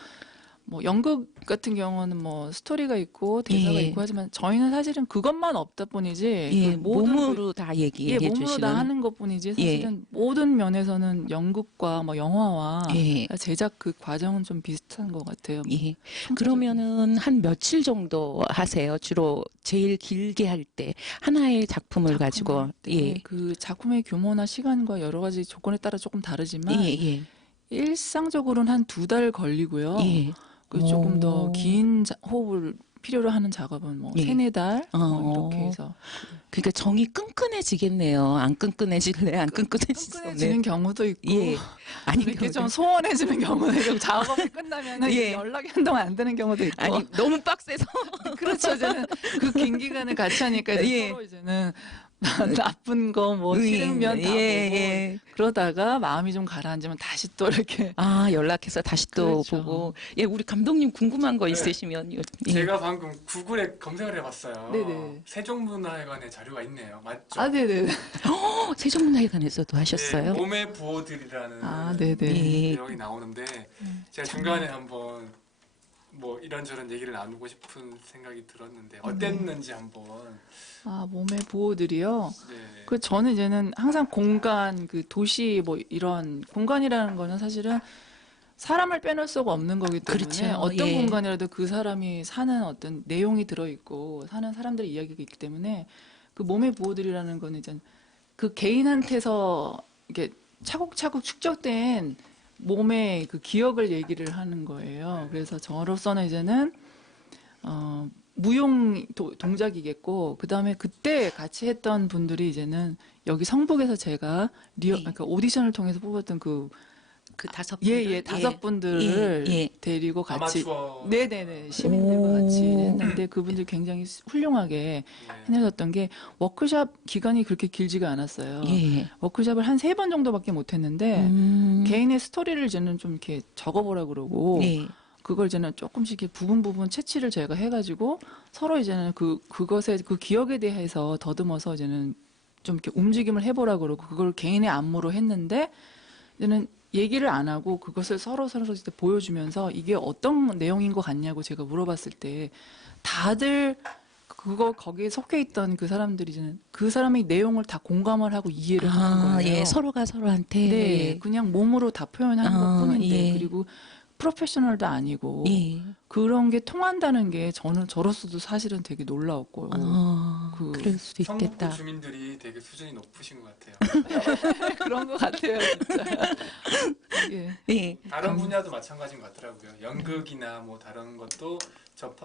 뭐 연극 같은 경우는 뭐 스토리가 있고 대사가 예. 있고 하지만 저희는 사실은 그것만 없다 뿐이지 예, 그 모든 몸으로 다 얘기해 몸으로 주시는. 다 하는 것 뿐이지 사실은 모든 면에서는 연극과 뭐 영화와 예. 제작 그 과정은 좀 비슷한 것 같아요. 예. 그러면은 한 며칠 정도 하세요? 주로 제일 길게 할 때 하나의 작품을 가지고 예. 그 작품의 규모나 시간과 여러 가지 조건에 따라 조금 다르지만 예. 일상적으로는 한 2달 걸리고요. 예. 그 조금 더 긴 호흡을 필요로 하는 작업은 뭐 예. 3-4달 뭐 이렇게 해서 그러니까 정이 끈끈해지겠네요. 안 끈끈해질래? 안 끈끈해지겠네. 끈끈해지는 경우도 있고 예. 아니 이렇게 좀 소원해지는 경우도 있고 작업이 끝나면 예. 연락이 한동안 안 되는 경우도 있고 아니 너무 빡세서 그렇죠. 이제는 그 긴 기간을 같이 하니까 이제 예. 서로 이제는 나쁜 거 뭐 싫은 면 다 보고 그러다가 마음이 좀 가라앉으면 다시 또 이렇게 연락해서 다시 또 그렇죠. 보고 예 우리 감독님 궁금한 거 있으시면 예. 제가 방금 구글에 검색을 해봤어요. 네네. 세종문화회관에 자료가 있네요. 맞죠? 아 네네 세종문화회관에서도 하셨어요? 네, 몸의 부호들이라는 네네 예. 내용이 나오는데 제가 중간에 한번 뭐 이런저런 얘기를 나누고 싶은 생각이 들었는데 어땠는지 한번. 몸의 보호들이요. 네. 그 저는 이제는 항상 공간 그 도시 뭐 이런 공간이라는 거는 사실은 사람을 빼놓을 수가 없는 거기 때문에 그렇죠. 어떤 예. 공간이라도 그 사람이 사는 어떤 내용이 들어있고 사는 사람들의 이야기가 있기 때문에 그 몸의 보호들이라는 거는 이제 그 개인한테서 이게 차곡차곡 축적된 몸의 그 기억을 얘기를 하는 거예요. 그래서 저로서는 이제는 무용 동작이겠고 그 다음에 그때 같이 했던 분들이 이제는 여기 성북에서 제가 그러니까 오디션을 통해서 뽑았던 그 5분들? 5분들을 데리고 같이 아마추어. 네네네 시민들과 같이 했는데 그분들 굉장히 훌륭하게 해내셨던 게 워크숍 기간이 그렇게 길지가 않았어요. 예. 워크숍을 한 3번 정도밖에 못 했는데 개인의 스토리를 이제는 좀 이렇게 적어보라 그러고 그걸 이제는 조금씩 이렇게 부분 채취를 제가 해가지고 서로 이제는 그것에 그 기억에 대해서 더듬어서 이제는 좀 이렇게 움직임을 해보라 그러고 그걸 개인의 안무로 했는데 이제는 얘기를 안 하고 그것을 서로 이제 보여주면서 이게 어떤 내용인 것 같냐고 제가 물어봤을 때 다들 거기에 속해 있던 그 사람들이 이제는 그 사람의 내용을 다 공감을 하고 이해를 하는 거예요. 예, 서로가 서로한테 네, 그냥 몸으로 다 표현하는 것뿐인데 예. 그리고 프로페셔널도 아니고 그런 게 통한다는 게 저로서도 사실은 되게 놀라웠고요. 그럴 수도 있겠다. 성북구 주민들이 되게 수준이 높으신 것 같아요. 그런 것 같아요, 진짜. 예. 다른 분야도 마찬가지인 것 같더라고요. 연극이나 뭐 다른 것도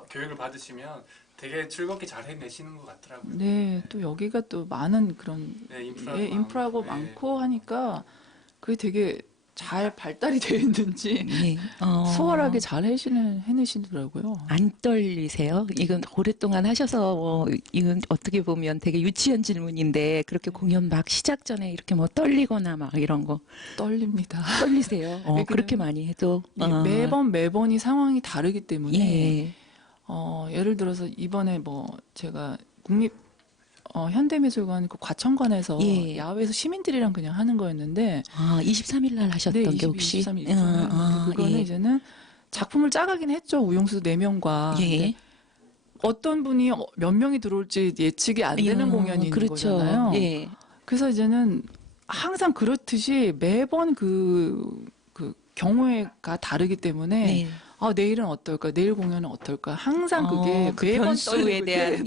교육을 받으시면 되게 즐겁게 잘 해내시는 것 같더라고요. 네, 또 여기가 또 많은 그런 인프라가 네. 많고 하니까 그게 되게 잘 발달이 되어 있는지 수월하게 잘 해내시더라고요. 안 떨리세요? 이건 오랫동안 하셔서 이건 어떻게 보면 되게 유치한 질문인데 그렇게 공연 막 시작 전에 이렇게 뭐 떨리거나 막 이런 거 떨립니다. 떨리세요? 그렇게 많이 해도 매번이 상황이 다르기 때문에 예. 예를 들어서 이번에 뭐 제가 현대미술관 그 과천관에서 야외에서 시민들이랑 그냥 하는 거였는데 23일 날 하셨던 게 혹시 23일 그거는 이제는 작품을 짜가긴 했죠. 우용수 4명과 어떤 분이 몇 명이 들어올지 예측이 안 되는 공연인 거잖아요. 그래서 이제는 항상 그렇듯이 매번 그 경우가 다르기 때문에 내일은 어떨까? 내일 공연은 어떨까? 항상 그게 그 매번 변수에 떨리고 대한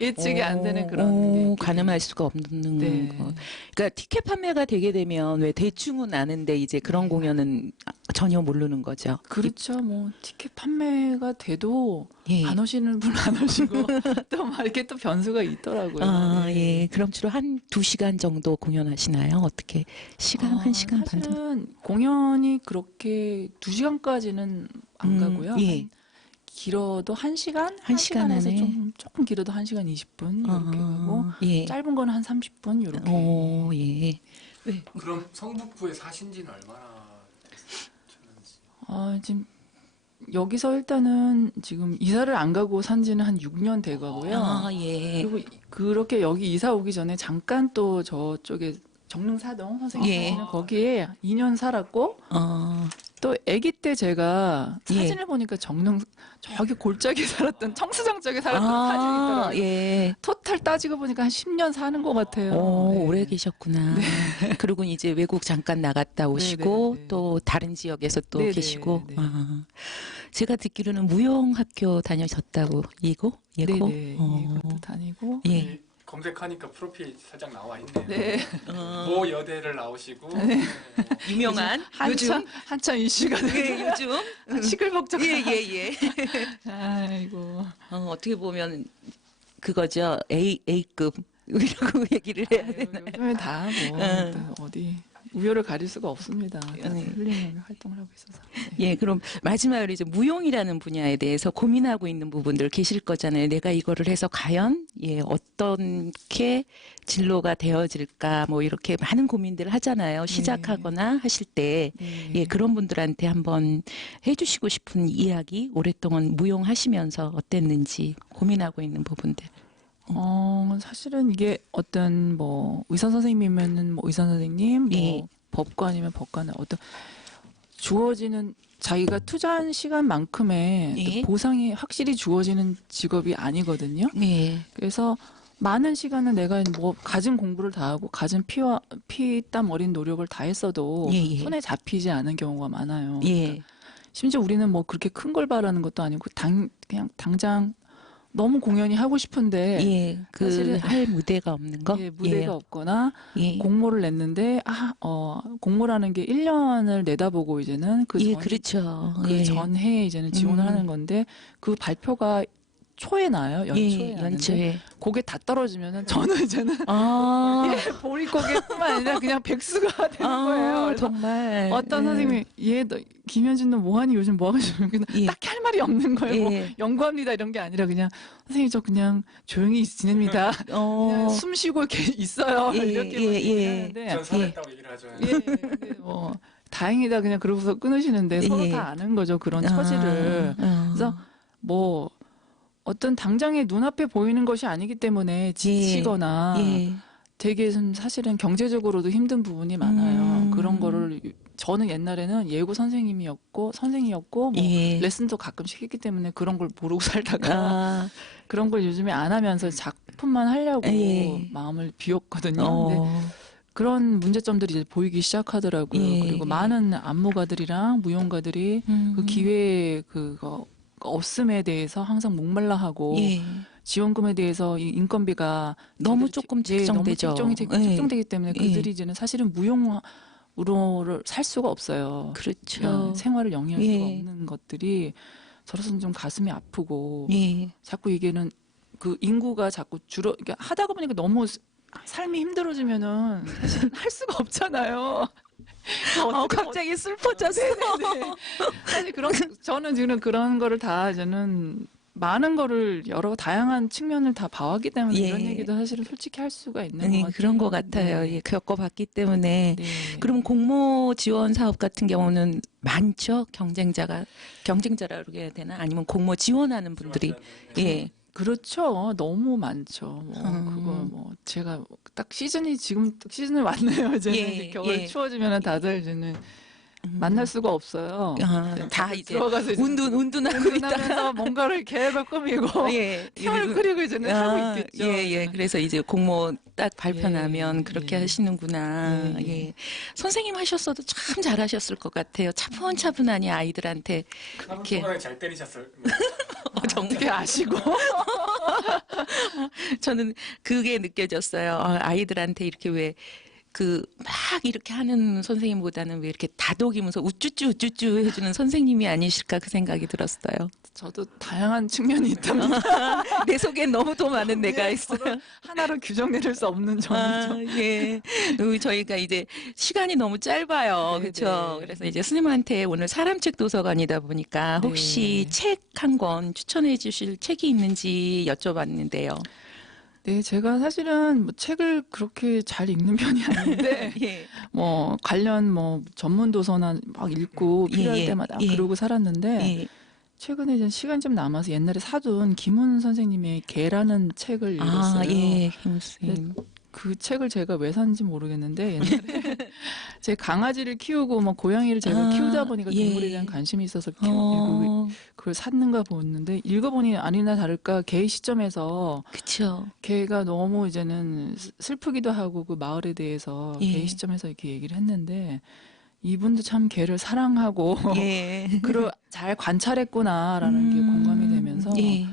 예측이 안 되는 그런 게 가늠할 수가 없는 거. 그러니까 티켓 판매가 되게 되면 왜 대충은 아는데 이제 그런 공연은 전혀 모르는 거죠. 그렇죠. 뭐 티켓 판매가 돼도 안 오시는 분 안 오시고 또 막 이렇게 또 변수가 있더라고요. 그럼 주로 한 2시간 정도 공연하시나요? 어떻게 시간 1시간 반 정도? 사실은 공연이 그렇게 2시간까지는 안 가고요. 길어도 1시간? 한 시간 1시간에서 안에? 조금 길어도 1시간 20분 이렇게 가고 예. 짧은 거는 한 30분 이렇게. 오, 예. 그럼 성북구에 사신 지는 얼마나 되셨는지? 지금 여기서 일단은 지금 이사를 안 가고 산 지는 한 6년 돼 가고요. 아, 예. 그리고 그렇게 여기 이사 오기 전에 잠깐 또 저쪽에 정릉사동 선생님 예. 사시는 거기에 2년 살았고 또 아기 때 제가 예. 사진을 보니까 저기 골짜기에 살았던 청수정 쪽에 살았던 사진이 있더라고요. 예. 토탈 따지고 보니까 한 10년 사는 것 같아요. 오, 네. 오래 계셨구나. 그리고 이제 외국 잠깐 나갔다 오시고 네. 또 다른 지역에서 또 네, 네, 계시고. 네. 제가 듣기로는 무용학교 다녀셨다고 예고? 예고? 네네. 이것도 다니고. 예. 이 검색하니까 프로필 살짝 나와 있네요. 네. 모 여대를 나오시고 유명한 한참 이슈가 예, 되고 요즘 시끌벅적한. 예. 아이고. 어떻게 보면 그거죠. A급 이라고 얘기를 해야 되나? 요즘에 다 뭐 어디 우열을 가릴 수가 없습니다. 훌륭하게 활동을 하고 있어서. 네. 예, 그럼 마지막으로 이제 무용이라는 분야에 대해서 고민하고 있는 부분들 계실 거잖아요. 내가 이거를 해서 과연 어떻게 진로가 되어질까 뭐 이렇게 많은 고민들을 하잖아요. 시작하거나 하실 때 네. 그런 분들한테 한번 해주시고 싶은 이야기, 오랫동안 무용하시면서 어땠는지 고민하고 있는 부분들. 사실은 이게 어떤 뭐 의사 선생님이면은 뭐 의사 선생님, 뭐 예. 법관이면 법관, 어떤 주어지는 자기가 투자한 시간만큼의 예. 보상이 확실히 주어지는 직업이 아니거든요. 네. 그래서 많은 시간은 내가 뭐 가진 공부를 다 하고 가진 피땀 어린 노력을 다 했어도 예. 손에 잡히지 않은 경우가 많아요. 예. 심지어 우리는 뭐 그렇게 큰 걸 바라는 것도 아니고 그냥 당장 너무 공연이 하고 싶은데 예. 그 사실은 할 무대가 없는 거? 예, 무대가 없거나 예. 공모를 냈는데 공모라는 게 1년을 내다보고 이제는 예, 그렇죠. 그 예. 전해에 이제는 지원을 하는 건데 그 발표가 초에 나요. 연초에 예, 나는데 연초에. 그게 다 떨어지면은 저는 이제는 보릿고개뿐만 아니라 그냥 백수가 되는 거예요. 그래서 정말. 어떤 선생님이 너 김현진 너 뭐하니 요즘 뭐하고 있어? 그냥 예. 딱히 할 말이 없는 거예요. 뭐 예. 연구합니다 이런 게 아니라 그냥 선생님 저 그냥 조용히 지냅니다. 그냥 숨 쉬고 이렇게 있어요. 예, 이렇게 얘기하는데 전설했다고 얘기를 하죠. 근데 뭐 다행이다 그냥 그러고서 끊으시는데 서로 예. 다 아는 거죠 그런 처지를. 그래서 뭐 어떤 당장의 눈앞에 보이는 것이 아니기 때문에 지치거나 되게 좀 사실은 경제적으로도 힘든 부분이 많아요. 그런 거를 저는 옛날에는 예고 선생이었고 뭐 레슨도 가끔씩 했기 때문에 그런 걸 모르고 살다가 그런 걸 요즘에 안 하면서 작품만 하려고 마음을 비웠거든요. 근데 그런 문제점들이 이제 보이기 시작하더라고요. 그리고 많은 안무가들이랑 무용가들이 그 기회 그거 없음에 대해서 항상 목말라하고 지원금에 대해서 이 인건비가 너무 조금 책정되죠. 너무 책정되기 때문에 그들이 이제는 사실은 무용으로를 살 수가 없어요. 그렇죠. 생활을 영위할 수가 없는 것들이 저로서는 좀 가슴이 아프고 자꾸 이게는 그 인구가 자꾸 그러니까 하다가 보니까 너무 삶이 힘들어지면은 사실 할 수가 없잖아요. 갑자기 슬퍼졌어. 사실 저는 지금 그런 거를 다 저는 많은 거를 여러 다양한 측면을 다 봐왔기 때문에 이런 얘기도 사실은 솔직히 할 수가 있는 것 같아요. 그런 것 같아요. 겪어봤기 때문에. 네. 그럼 공모 지원 사업 같은 경우는 많죠? 경쟁자라 그래야 되나? 아니면 공모 지원하는 분들이. 그렇죠. 너무 많죠. 그거 제가 딱 지금 시즌이 왔네요. 이제 겨울 추워지면 다들 이제는 만날 수가 없어요. 다 이제 들어가서 이제 운둔하고 있다가 뭔가를 계획을 꾸미고 팀을 그리고 이제는 하고 있겠죠. 그래서 이제 공모 딱 발표나면 그렇게 하시는구나. 선생님 하셨어도 참 잘하셨을 것 같아요. 차분차분하니 아이들한테 그렇게 잘 때리셨을. 어떻게 아시고? 저는 그게 느껴졌어요. 아이들한테 이렇게 왜 막 이렇게 하는 선생님보다는 왜 이렇게 다독이면서 우쭈쭈 우쭈쭈 해주는 선생님이 아니실까 그 생각이 들었어요. 저도 다양한 측면이 있답니다. 내 속엔 너무도 많은 내가 있어요. 저도 하나로 규정 내릴 수 없는 점이죠. 예. 저희가 이제 시간이 너무 짧아요. 네, 그렇죠. 네. 그래서 이제 스님한테 오늘 사람책 도서관이다 보니까 네. 혹시 책 한 권 추천해 주실 책이 있는지 여쭤봤는데요. 네, 제가 사실은 뭐 책을 그렇게 잘 읽는 편이 아닌데 예. 뭐 관련 뭐 전문 도서나 막 읽고 필요할 예, 때마다 예. 그러고 살았는데 예. 최근에 이제 시간이 좀 남아서 옛날에 사둔 김훈 선생님의 개라는 책을 읽었어요. 아, 예. 김수님. 그 책을 제가 왜 샀는지 모르겠는데 옛날에 제 강아지를 키우고 뭐 고양이를 제가 아, 키우다 보니까 예. 동물에 대한 관심이 있어서 어, 그걸 샀는가 보는데 읽어보니 아니나 다를까 개의 시점에서 그쵸. 개가 너무 이제는 슬프기도 하고 그 마을에 대해서 예. 개의 시점에서 이렇게 얘기를 했는데 이분도 참 개를 사랑하고 예. 잘 관찰했구나라는 게 공감이 되면서 예.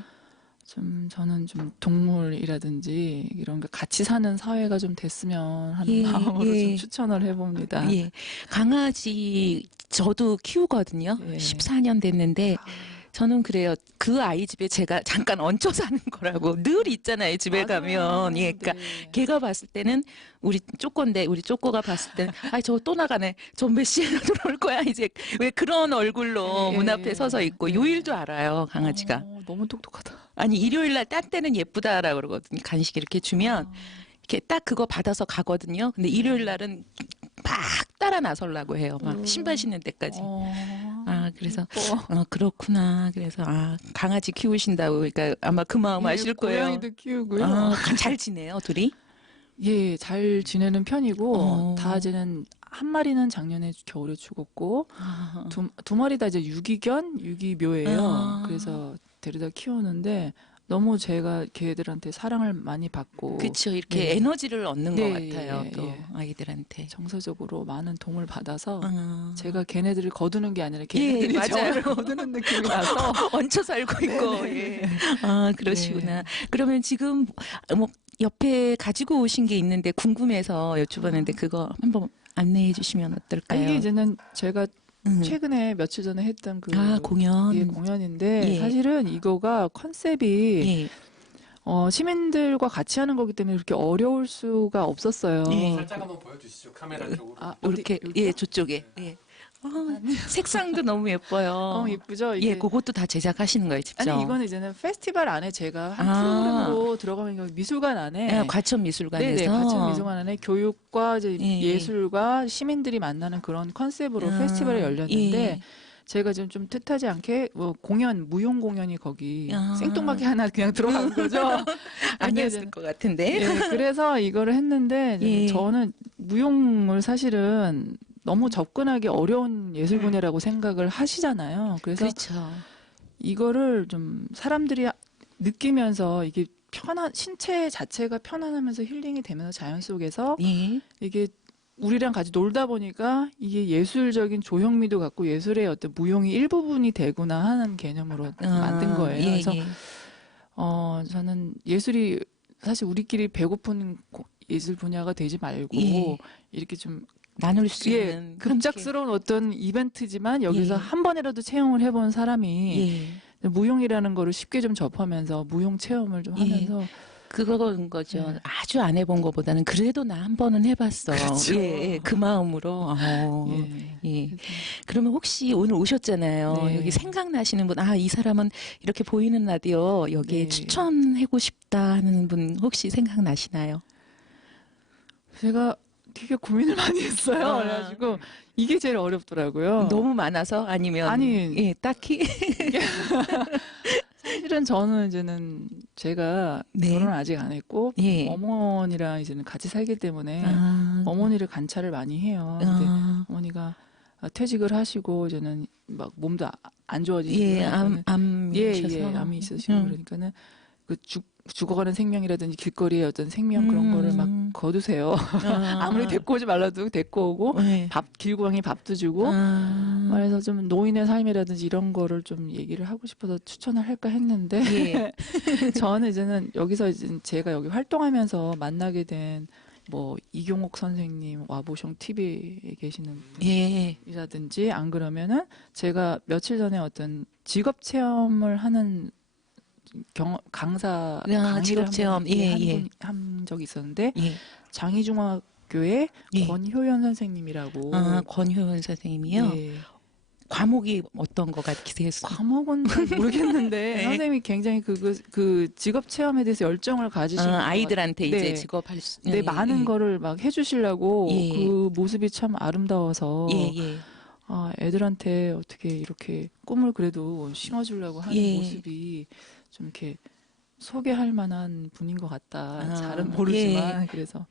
좀 저는 좀 동물이라든지 이런 게 같이 사는 사회가 좀 됐으면 하는 예, 마음으로 예. 좀 추천을 해봅니다. 예. 강아지 저도 키우거든요. 예. 14년 됐는데 저는 그래요. 그 아이 집에 제가 잠깐 얹혀 사는 거라고 늘 있잖아요. 집에 가면. 예. 그러니까 네. 걔가 봤을 때는 우리 쪼꼬인데 우리 쪼꼬가 봤을 때는 아, 저거 또 나가네. 저 몇 시에 들어올 거야. 이제 왜 그런 얼굴로 예, 문 앞에 예, 서서 있고 예. 요일도 알아요. 강아지가. 너무 똑똑하다. 아니 일요일 날 딴 때는 예쁘다라고 그러거든요. 간식 이렇게 주면 이렇게 딱 그거 받아서 가거든요. 근데 일요일 날은 막 따라 나서려고 해요. 막 신발 신는 때까지. 아, 그래서 그렇구나. 그래서 강아지 키우신다고 그러니까 아마 그 마음 아실 거예요. 고양이도 키우고요. 잘 지내요, 둘이? 예, 잘 지내는 편이고 어. 다 이제는 한 마리는 작년에 겨울에 죽었고 아, 두 마리 다 이제 유기묘예요. 아. 그래서 데려다 키우는데 너무 제가 걔들한테 사랑을 많이 받고 그렇죠. 이렇게 네. 에너지를 얻는 네, 것 같아요. 예, 또 예. 아이들한테. 정서적으로 많은 도움을 받아서 아. 제가 걔네들을 거두는 게 아니라 예, 걔네들이 맞아요. 저를 거두는 느낌이 나서 얹혀 살고 있고. 예. 아, 그러시구나. 그러면 지금 뭐 옆에 가지고 오신 게 있는데 궁금해서 여쭤봤는데 그거 한번 안내해 주시면 어떨까요? 이게 이제는 제가 음. 최근에 며칠 전에 했던 그 공연. 예, 공연인데 예. 사실은 이거가 컨셉이 예. 시민들과 같이 하는 거기 때문에 그렇게 어려울 수가 없었어요. 예. 살짝 한번 보여주시죠. 카메라 쪽으로. 이렇게 여기요? 예, 저쪽에. 예. 색상도 너무 예뻐요. 예쁘죠? 예, 그것도 다 제작하시는 거예요, 직접. 아니 이거는 이제는 페스티벌 안에 제가 한 아. 프로그램으로 들어가면 이거 미술관 안에 예, 과천미술관에서. 네네 과천미술관 안에 교육과 이제 예. 예술과 시민들이 만나는 그런 컨셉으로 페스티벌이 열렸는데 예. 제가 지금 좀 뜻하지 않게 뭐 무용 공연이 거기 아. 생뚱맞게 하나 그냥 들어간 거죠. 아니었을 것 같은데. 예, 그래서 이거를 했는데 예. 저는 무용을 사실은 너무 접근하기 어려운 예술 분야라고 생각을 하시잖아요. 그래서 그렇죠. 이거를 좀 사람들이 느끼면서 이게 신체 자체가 편안하면서 힐링이 되면서 자연 속에서 예. 이게 우리랑 같이 놀다 보니까 이게 예술적인 조형미도 갖고 예술의 어떤 무용이 일부분이 되구나 하는 개념으로 만든 거예요. 예, 그래서 예. 저는 예술이 사실 우리끼리 배고픈 예술 분야가 되지 말고 예. 이렇게 좀 나눌 수 있는 급작스러운 어떤 이벤트지만 여기서 예. 한 번이라도 체험을 해본 사람이 예. 무용이라는 거를 쉽게 좀 접하면서 무용 체험을 좀 예. 하면서 그건 거죠. 네. 아주 안 해본 것보다는 그래도 나 한 번은 해봤어. 그렇죠. 예, 예, 그 마음으로. 예. 예. 그래서 그러면 혹시 오늘 오셨잖아요. 네. 여기 생각나시는 분, 이 사람은 이렇게 보이는 라디오 여기에 네. 추천하고 싶다 하는 분 혹시 생각나시나요? 제가 되게 고민을 많이 했어요. 그래가지고 이게 제일 어렵더라고요. 너무 많아서 아니면 아니. 예, 딱히 사실은 저는 이제는 제가 네. 결혼을 아직 안 했고 예. 어머니랑 이제는 같이 살기 때문에 어머니를 관찰을 많이 해요. 근데 어머니가 퇴직을 하시고 이제는 막 몸도 안 좋아지시고 예, 암이셔서 암이 있으시고 그러니까는 그 죽어가는 생명이라든지 길거리의 어떤 생명 그런 거를 막 거두세요. 아무리 데리고 오지 말라도 데리고 오고 예. 길고양이 밥도 주고 그래서 좀 노인의 삶이라든지 이런 거를 좀 얘기를 하고 싶어서 추천을 할까 했는데 예. 저는 이제는 여기서 이제 제가 여기 활동하면서 만나게 된 뭐 이경옥 선생님 와보숑 TV에 계시는 예. 분이라든지 안 그러면은 제가 며칠 전에 어떤 직업 체험을 하는 강사 강의를 직업 체험. 한 적이 있었는데 예. 장희중학교의 예. 권효연 선생님이라고. 권효연 선생님이요. 예. 과목이 어떤 거가 기대했어요? 과목은 잘 모르겠는데 네. 선생님이 굉장히 그 직업 체험에 대해서 열정을 가지신 것 아이들한테 같- 이제 네. 직업할 수 네, 많은 거를 막 해주시려고 예. 그 모습이 참 아름다워서 예. 아, 애들한테 어떻게 이렇게 꿈을 그래도 심어주려고 하는 예. 모습이 좀 이렇게 소개할 만한 분인 것 같다. 아, 잘은 모르지만 그래서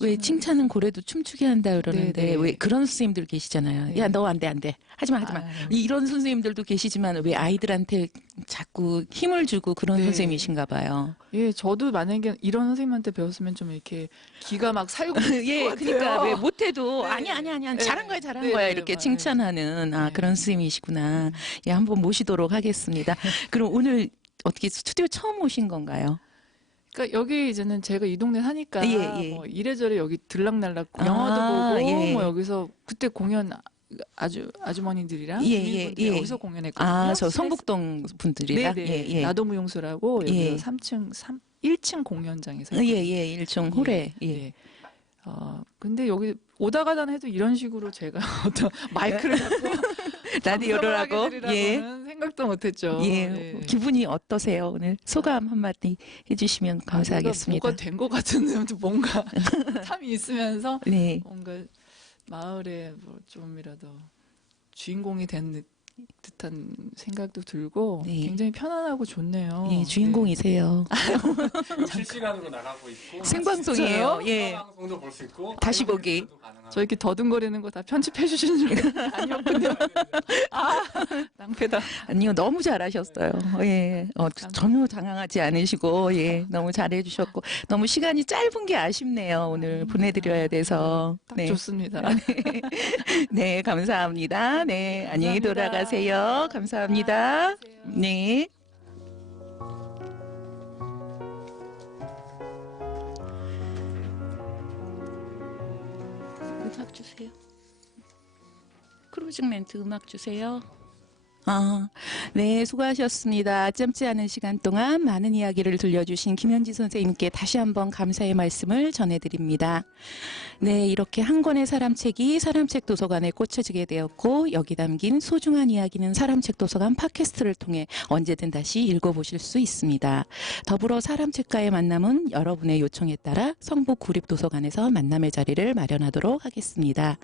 왜 추천을- 칭찬은 고래도 춤추게 한다 그러는데 네, 네. 왜 그런 선생님들 계시잖아요. 네. 야, 너 안 돼. 하지 마. 아, 이런 선생님들도 계시지만 왜 아이들한테 자꾸 힘을 주고 그런 네. 선생님이신가 봐요. 예, 저도 만약에 이런 선생님한테 배웠으면 좀 이렇게 기가 막 살고 예, 그러니까 왜 못해도 네. 아니야. 네. 잘한 거야. 네, 거야. 네, 이렇게 맞아요. 칭찬하는 네. 그런 선생님이시구나. 예, 한번 모시도록 하겠습니다. 그럼 오늘 어떻게 스튜디오 처음 오신 건가요? 그러니까 여기 이제는 제가 이 동네 사니까 예. 뭐 이래저래 여기 들락날락 아, 영화도 보고 예. 뭐 여기서 그때 공연 아주머니들이랑 예, 주민분들이 예. 여기서 공연했거든요. 저 성북동 분들이랑 네네. 예. 나도 무용수라고 예. 여기서 1층 공연장에서 했거든요. 일종 홀에. 예. 예. 근데 여기 오다 가다 해도 이런 식으로 제가 어떤 마이크를 잡고 라디오를 하고 예. 생각도 못했죠. 예. 기분이 어떠세요? 오늘 소감 한마디 해주시면 감사하겠습니다. 뭐가 된 것 같은데 뭔가 탐이 있으면서 네. 뭔가 마을에 뭐 좀이라도 주인공이 된 듯한 생각도 들고 네. 굉장히 편안하고 좋네요. 예, 주인공이세요. 실시간으로 나가고 있고 생방송이에요. 예. 방송도 볼 수 있고 다시 보기. 저 이렇게 더듬거리는 거 다 편집해 주시는 줄 아니었군요. 낭패다. 아니요, 너무 잘하셨어요. 예. 전혀 당황하지 않으시고, 예. 너무 잘해주셨고, 너무 시간이 짧은 게 아쉽네요. 오늘 보내드려야 돼서. 딱 네. 좋습니다. 네, 감사합니다. 네, 안녕히 돌아가세요. 감사합니다. 네. 음악 주세요. 크로징 멘트 음악 주세요. 네, 수고하셨습니다. 짧지 않은 시간 동안 많은 이야기를 들려주신 김현지 선생님께 다시 한번 감사의 말씀을 전해드립니다. 네, 이렇게 한 권의 사람책이 사람책 도서관에 꽂혀지게 되었고 여기 담긴 소중한 이야기는 사람책 도서관 팟캐스트를 통해 언제든 다시 읽어보실 수 있습니다. 더불어 사람책과의 만남은 여러분의 요청에 따라 성북 구립도서관에서 만남의 자리를 마련하도록 하겠습니다.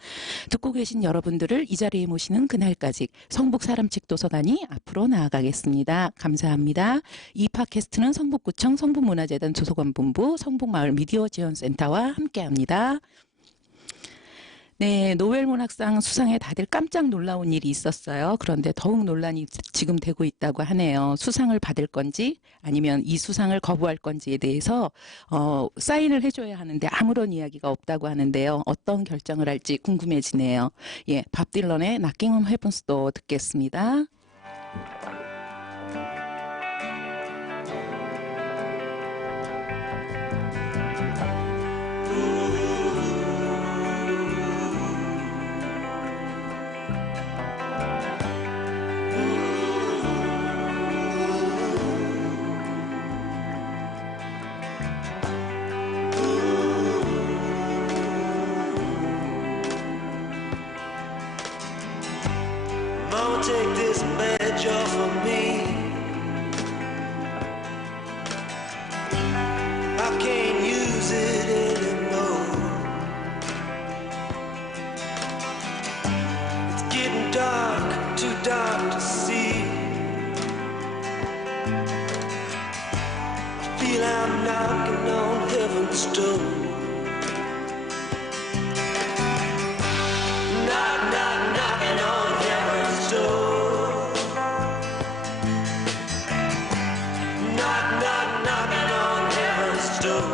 듣고 계신 여러분들을 이 자리에 모시는 그날까지 성북 사람책 도서관이 앞으로 나아가겠습니다. 감사합니다. 이 팟캐스트는 성북구청 성북문화재단 도서관본부 성북마을 미디어지원센터와 함께합니다. 네, 노벨문학상 수상에 다들 깜짝 놀라운 일이 있었어요. 그런데 더욱 논란이 지금 되고 있다고 하네요. 수상을 받을 건지 아니면 이 수상을 거부할 건지에 대해서 사인을 해줘야 하는데 아무런 이야기가 없다고 하는데요. 어떤 결정을 할지 궁금해지네요. 예, 밥 딜런의 Knocking on Heaven's Door 듣겠습니다. Mama, take this badge off of me. I can't use it anymore. It's getting dark, too dark to see. I feel I'm knocking on heaven's door. Knock, knock, knocking on heaven's door. Knock, knock, knocking on heaven's door.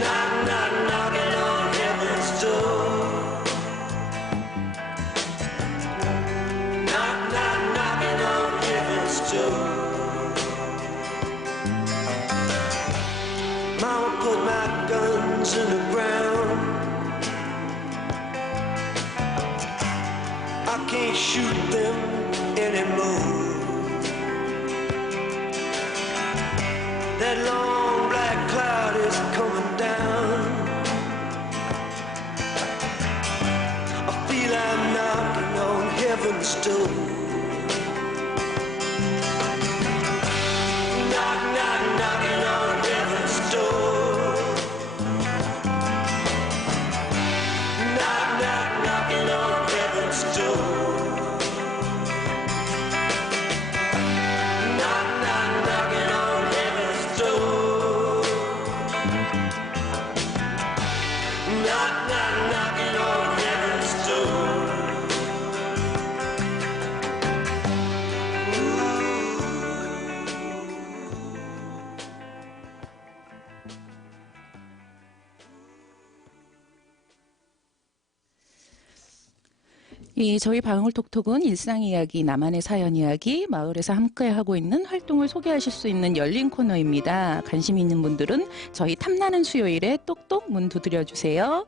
Knock, knock, knocking on heaven's door. Knock, knock, knocking on heaven's door. shoot them anymore. That long black cloud is coming down. I feel I'm knocking on heaven's door. Knock, knock, knocking on heaven's door. Knock, knock, knocking on heaven's door. Knock, knock, knocking on heaven's door. Knock, knock, knocking on heaven's door. 예, 저희 방울톡톡은 일상 이야기, 나만의 사연 이야기, 마을에서 함께 하고 있는 활동을 소개하실 수 있는 열린 코너입니다. 관심 있는 분들은 저희 탐나는 수요일에 똑똑 문 두드려 주세요.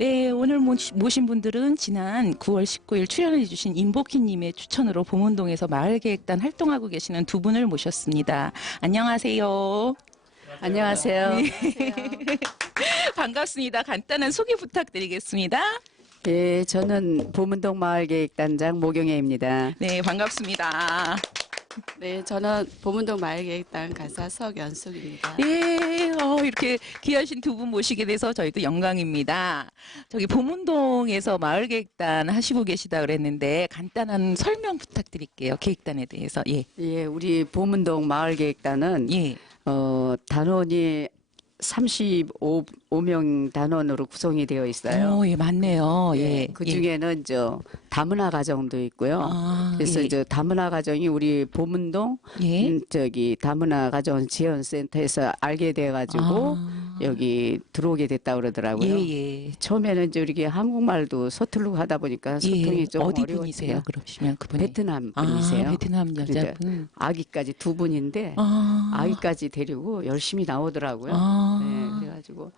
네, 오늘 모신 분들은 지난 9월 19일 출연해 주신 임복희님의 추천으로 봉은동에서 마을계획단 활동하고 계시는 두 분을 모셨습니다. 안녕하세요. 안녕하세요. 반갑습니다. 간단한 소개 부탁드리겠습니다. 예, 저는 보문동 마을계획단장 모경애입니다. 네, 반갑습니다. 네, 저는 보문동 마을계획단 간사 석연숙입니다. 예, 이렇게 귀하신 두 분 모시게 돼서 저희도 영광입니다. 저기 보문동에서 마을계획단 하시고 계시다 그랬는데 간단한 설명 부탁드릴게요. 계획단에 대해서. 예. 예, 우리 보문동 마을계획단은 예. 단원이 35명 단원으로 구성이 되어 있어요. 예, 맞네요. 예. 그 중에는 다문화 가정도 있고요. 아, 그래서 예. 다문화 가정이 우리 보문동 예. 다문화 가정 지원센터에서 알게 돼가지고 여기 들어오게 됐다 그러더라고요. 예. 처음에는 이렇게 한국말도 서툴르고 하다 보니까 소통이 좀 어디 어려웠어요. 분이세요? 그러시면 그분이 베트남 분이세요. 베트남 여자분. 아기까지 두 분인데 아기까지 데리고 열심히 나오더라고요. 네, 그래가지고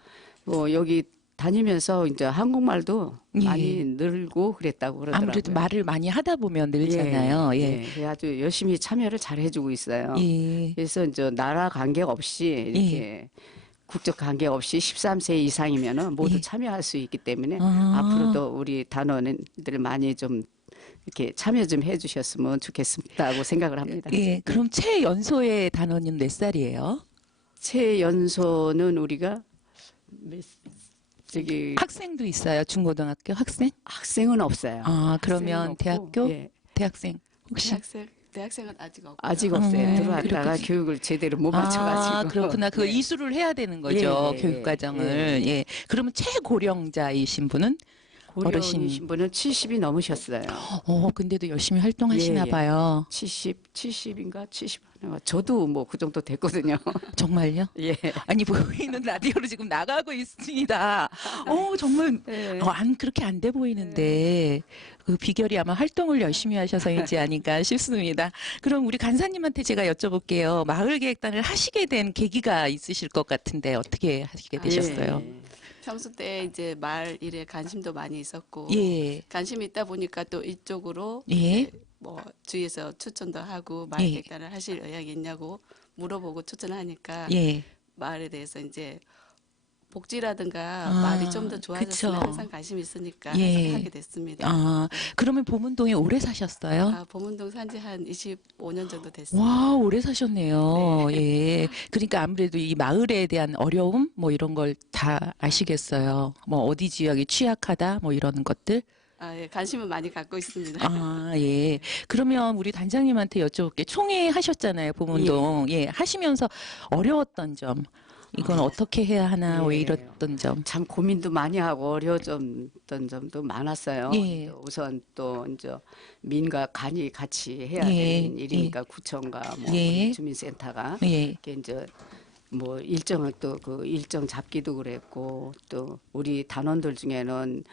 여기 다니면서 이제 한국말도 예. 많이 늘고 그랬다고 그러더라고요. 아무래도 말을 많이 하다 보면 늘잖아요. 예. 예, 아주 열심히 참여를 잘 해주고 있어요. 예. 그래서 이제 나라 관계 없이 이렇게 국적 관계 없이 13세 이상이면은 모두 예. 참여할 수 있기 때문에 앞으로도 우리 단원들 많이 좀 이렇게 참여 좀 해주셨으면 좋겠다고 생각을 합니다. 예. 그럼 최연소의 단원은 몇 살이에요? 최연소는 우리가 학생도 있어요. 중고등학교 학생? 학생은 없어요. 그러면 학생은 없고, 대학교? 예. 대학생 혹시? 대학생은 아직 없고요. 아직 없어요. 들어왔다가 그렇군요. 교육을 제대로 못 맞춰가지고. 그렇구나. 그 네. 이수를 해야 되는 거죠. 예, 교육과정을. 예. 그러면 최고령자이신 분은? 고령이신 분은 70이 넘으셨어요. 근데도 열심히 활동하시나 예. 봐요. 70인가 70. 저도 뭐 그 정도 됐거든요. 정말요? 예. 아니 보이는 라디오로 지금 나가고 있습니다. 정말 네. 그렇게 안 돼 보이는데 그 비결이 아마 활동을 열심히 하셔서인지 아닌가 싶습니다. 그럼 우리 간사님한테 제가 여쭤볼게요. 마을계획단을 하시게 된 계기가 있으실 것 같은데 어떻게 하시게 되셨어요? 예. 평소 때 이제 말 일에 관심도 많이 있었고 예. 관심이 있다 보니까 또 이쪽으로 예. 이제 뭐 주위에서 추천도 하고 마을계획단을 하실 의향이 있냐고 물어보고 추천하니까 예. 마을에 대해서 이제 복지라든가 말이 좀 더 좋아졌으면 그쵸. 항상 관심이 있으니까 예. 항상 하게 됐습니다. 그러면 보문동에 오래 사셨어요? 보문동 산지 한 25년 정도 됐습니다. 와, 오래 사셨네요. 예. 그러니까 아무래도 이 마을에 대한 어려움 뭐 이런 걸 다 아시겠어요. 뭐 어디 지역이 취약하다 뭐 이런 것들. 예, 관심은 많이 갖고 있습니다. 예. 그러면 우리 단장님한테 여쭤볼게. 총회 하셨잖아요, 보문동. 예. 하시면서 어려웠던 점. 이건 어떻게 해야 하나, 왜 이랬던 점. 참 고민도 많이 하고 어려웠던 점도 많았어요. 예. 우선 또 이제 민과 간이 같이 해야 예. 되는 일이니까 구청과 뭐 예. 주민센터가 예. 이렇게 이제 뭐 일정을 또 그 일정 잡기도 그랬고 또 우리 단원들 중에는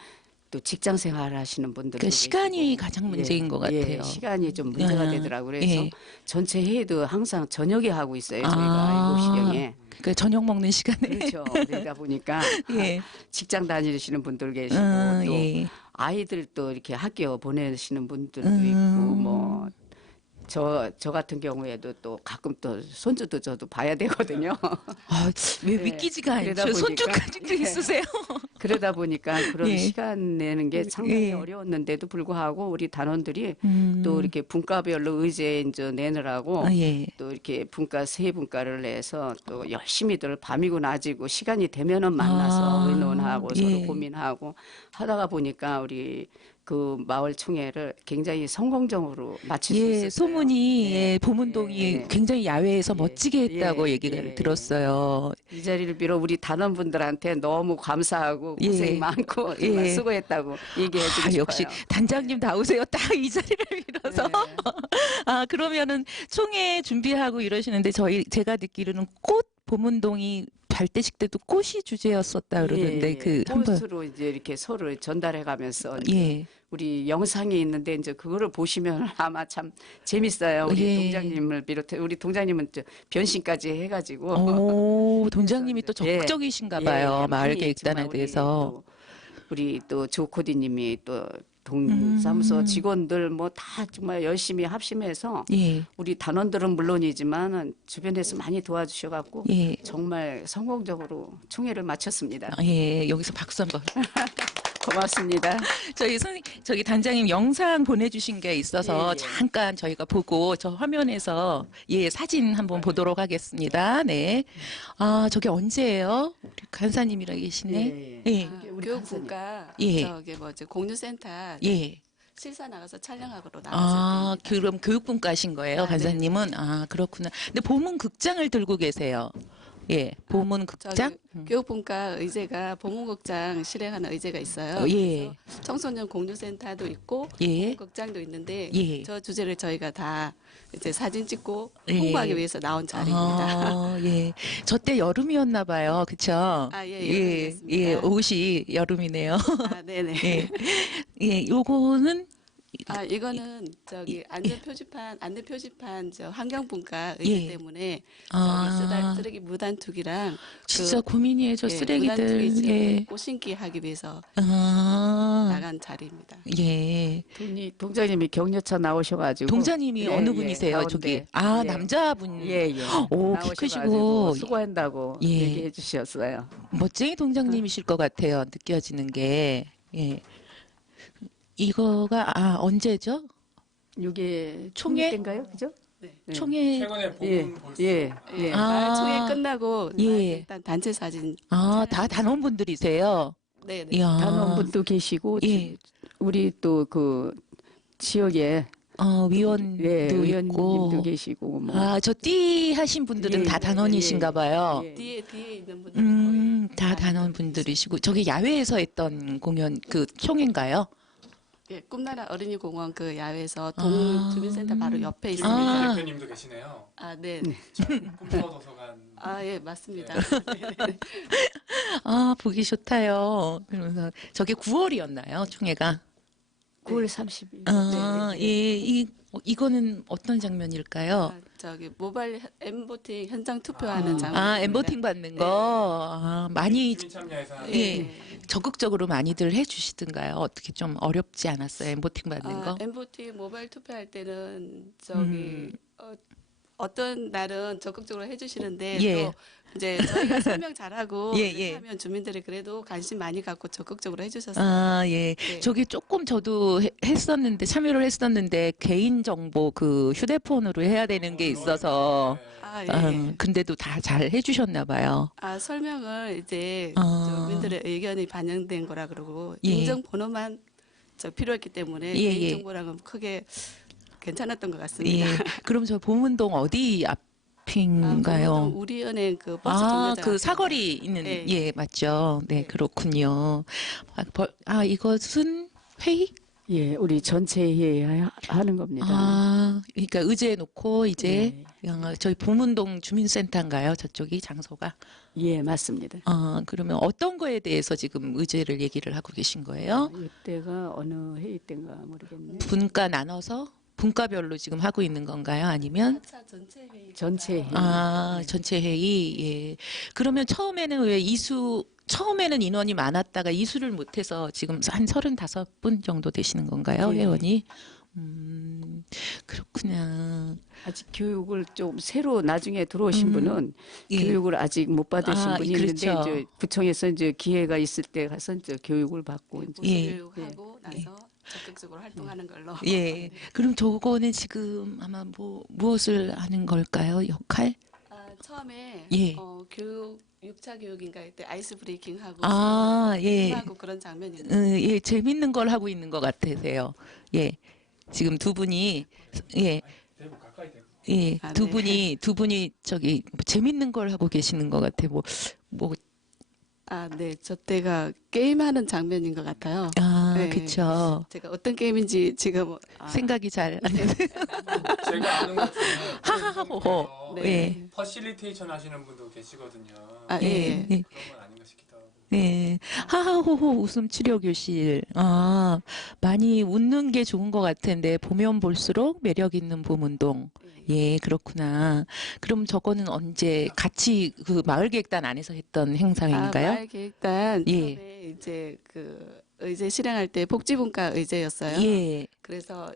또 직장 생활 하시는 분들도 그 시간이 계시고. 가장 문제인 것 같아요. 예, 시간이 좀 문제가 아, 되더라고요. 그래서 예. 전체 회의도 항상 저녁에 하고 있어요. 저희가 아. 7시경에. 그 저녁 먹는 시간에. 그렇죠. 그러다 보니까 예. 직장 다니시는 분들 계시고 또 예. 아이들 또 이렇게 학교 보내시는 분들도 음. 있고 뭐 저 같은 경우에도 또 가끔 또 손주도 저도 봐야 되거든요. 아, 왜 네. 믿기지가 그러다 않죠. 보니까- 손주까지도 네. 있으세요? 그러다 보니까 그런 예. 시간 내는 게 상당히 예. 어려웠는데도 불구하고 우리 단원들이 음. 또 이렇게 분과별로 의제 이제 내느라고 아, 예. 또 이렇게 분과 세 분과를 내서 또 열심히들 밤이고 낮이고 시간이 되면은 만나서 아, 의논하고 예. 서로 고민하고 하다가 보니까 우리 그 마을 총회를 굉장히 성공적으로 마칠 수 예, 있었어요. 소문이 네. 예, 보문동이 예. 굉장히 야외에서 예. 멋지게 했다고 예. 얘기를 예. 들었어요. 이 자리를 빌어 우리 단원분들한테 너무 감사하고 예. 고생 많고 정말 예. 수고했다고 얘기해드리고 싶어요. 역시 단장님 나오세요. 딱 이 자리를 빌어서. 네. 아, 그러면은 총회 준비하고 이러시는데 제가 듣기로는 꽃 보문동이 발대식 때도 꽃이 주제였었다 그러는데 예, 그 한번 포스트로 이제 이렇게 서로 전달해가면서 이제 예. 우리 영상이 있는데 이제 그거를 보시면 아마 참 재밌어요. 우리 예. 동장님을 비롯해 우리 동장님은 저 변신까지 해가지고 오, 동장님이 또 예. 적극적이신가 봐요. 예, 마을 많이 계획단에 정말 대해서. 우리 또 조코디님이 또 동사무소 음. 직원들 뭐 다 정말 열심히 합심해서 예. 우리 단원들은 물론이지만 주변에서 많이 도와주셔갖고 예. 정말 성공적으로 총회를 마쳤습니다. 아, 예. 여기서 박수 한번. 고맙습니다. 저기 단장님 영상 보내주신 게 있어서 예, 예. 잠깐 저희가 보고 저 화면에서 예 사진 한번 보도록 하겠습니다. 네. 아 저게 언제예요? 우리 간사님이라 계시네. 예. 아, 우리 교육분과 예. 저기 뭐지 공유센터 예. 실사 나가서 촬영하러 아 나갔을 때 그럼 교육분과신 거예요, 아, 네. 간사님은? 아 그렇구나. 근데 보문 극장을 들고 계세요. 예. 보문 극장. 교육분과 의제가 보문극장 실행하는 의제가 있어요. 예. 그래서 청소년 공유센터도 있고 예. 보문극장도 있는데 예. 저 주제를 저희가 다 이제 사진 찍고 예. 홍보하기 위해서 나온 자리입니다. 아, 예. 저 때 여름이었나 봐요. 그쵸? 아, 예, 예, 여름이었습니다. 예, 옷이 여름이네요. 아, 네네. 예. 예, 요거는 아, 이거는 저기 안내 표지판 저 환경분과 의제 예. 때문에 아. 쓰레기 무단 투기랑 진짜 고민이에요. 저 예, 쓰레기들. 무단 투기 예. 꽃 심기 하기 위해서 아. 나간 자리입니다. 예. 동장님이 격려차 나오셔가지고 동자님이 예, 어느 예, 분이세요? 가운데. 저기. 아, 예. 남자분. 예, 예. 오, 키 나오셔가지고 크시고. 수고한다고 예. 얘기해 주셨어요. 멋쟁이 동장님이실 것 같아요. 느껴지는 게. 예. 이거가 언제죠? 이게 총회? 때인가요? 그죠? 네. 네. 총회. 최근에 예, 보문 볼수 예, 예. 아. 총회 끝나고 예. 일단 단체 사진. 다 단원분들이세요. 네네. 이야. 단원분도 계시고 예. 우리 또 그 지역에 위원도 예, 있고. 의원님도 계시고 뭐 저 띠 하신 분들은 예, 다 단원이신가 봐요. 예. 뒤에 있는 분들이 다 거의 단원분들이시고 저게 야외에서 했던 공연 그 총인가요? 예, 꿈나라 어린이 공원 그 야외에서 아. 동주민센터 바로 옆에 있습니다. 아. 대표님도 계시네요. 아, 네. 꿈터 도서관. 아, 예, 맞습니다. 보기 좋다요. 그러면서 저게 9월이었나요, 총회가? 9월 30일. 예, 이거는 어떤 장면일까요? 아, 저기 모바일 엠보팅 현장 투표하는 장면. 엠보팅 받는 거. 많이 주민 참여해서 하는 예, 적극적으로 많이들 해주시던가요? 어떻게 좀 어렵지 않았어요, 엠보팅 받는 거? 엠보팅 모바일 투표할 때는 저기 어떤 날은 적극적으로 해주시는데 예. 또 이제 저희가 설명 잘하고 예, 이렇게 예. 하면 주민들이 그래도 관심 많이 갖고 적극적으로 해주셨어요. 예. 네. 저기 조금 저도 참여를 했었는데, 개인정보 그 휴대폰으로 해야 되는 게 있어서, 아, 예. 근데도 다 잘 해주셨나 봐요. 설명을 이제 아. 주민들의 의견이 반영된 거라 그러고 예. 인증번호만 필요했기 때문에 예, 예. 개인정보랑은 크게 괜찮았던 것 같습니다. 예. 그럼 저 보문동 어디 앞인가요? 보문동 우리은행 그 버스 정류장 그 앞에. 사거리 있는, 예. 예, 맞죠. 네, 그렇군요. 이것은 회의? 예, 우리 전체 하는 겁니다. 아, 그러니까 의제에 놓고 이제 네. 저희 보문동 주민센터인가요? 저쪽이 장소가? 예, 맞습니다. 그러면 어떤 거에 대해서 지금 의제를 얘기를 하고 계신 거예요? 이때가 어느 회의 때인가 모르겠네. 분과 나눠서 분과별로 지금 하고 있는 건가요? 아니면 전체 회의. 전체 회의. 예. 그러면 처음에는 왜 처음에는 인원이 많았다가 이수를 못해서 지금 한 35분 정도 되시는 건가요, 예. 회원이? 그렇구나. 아직 교육을 좀 새로 나중에 들어오신 분은 예. 교육을 아직 못 받으신 분이 그렇죠. 있는데 이제 구청에서 이제 기회가 있을 때 가서 이제 교육을 받고 이제 보수 예. 교육하고 나서 적극적으로 활동하는 걸로. 예. 그럼 저거는 지금 아마 무엇을 하는 걸까요? 역할? 처음에 예. 교육 6차 교육인가 때 아이스 브레이킹 하고 예. 하고 그런 장면이 있는데 예, 재밌는 걸 하고 있는 것 같으세요. 예. 지금 두 분이 예. 대구 가까이 대구. 예, 아, 두 네. 분이 저기 재밌는 걸 하고 계시는 것 같아. 네. 저 때가 게임하는 장면인 것 같아요. 네. 그쵸. 제가 어떤 게임인지 지금 생각이 잘 안 나요. 제가 아는 것 중에 하하호호. 네. 예. 퍼실리테이션 하시는 분도 계시거든요. 아, 예. 예. 그런 건 아닌가 싶기도 하고. 네. 하하호호 웃음 치료 교실. 많이 웃는 게 좋은 것 같은데 보면 볼수록 매력 있는 보문동. 예, 그렇구나. 그럼 저거는 언제 같이 그 마을계획단 안에서 했던 행사인가요? 마을계획단 예. 처음에 이제 그 의제 실행할 때 복지분과 의제였어요. 예. 그래서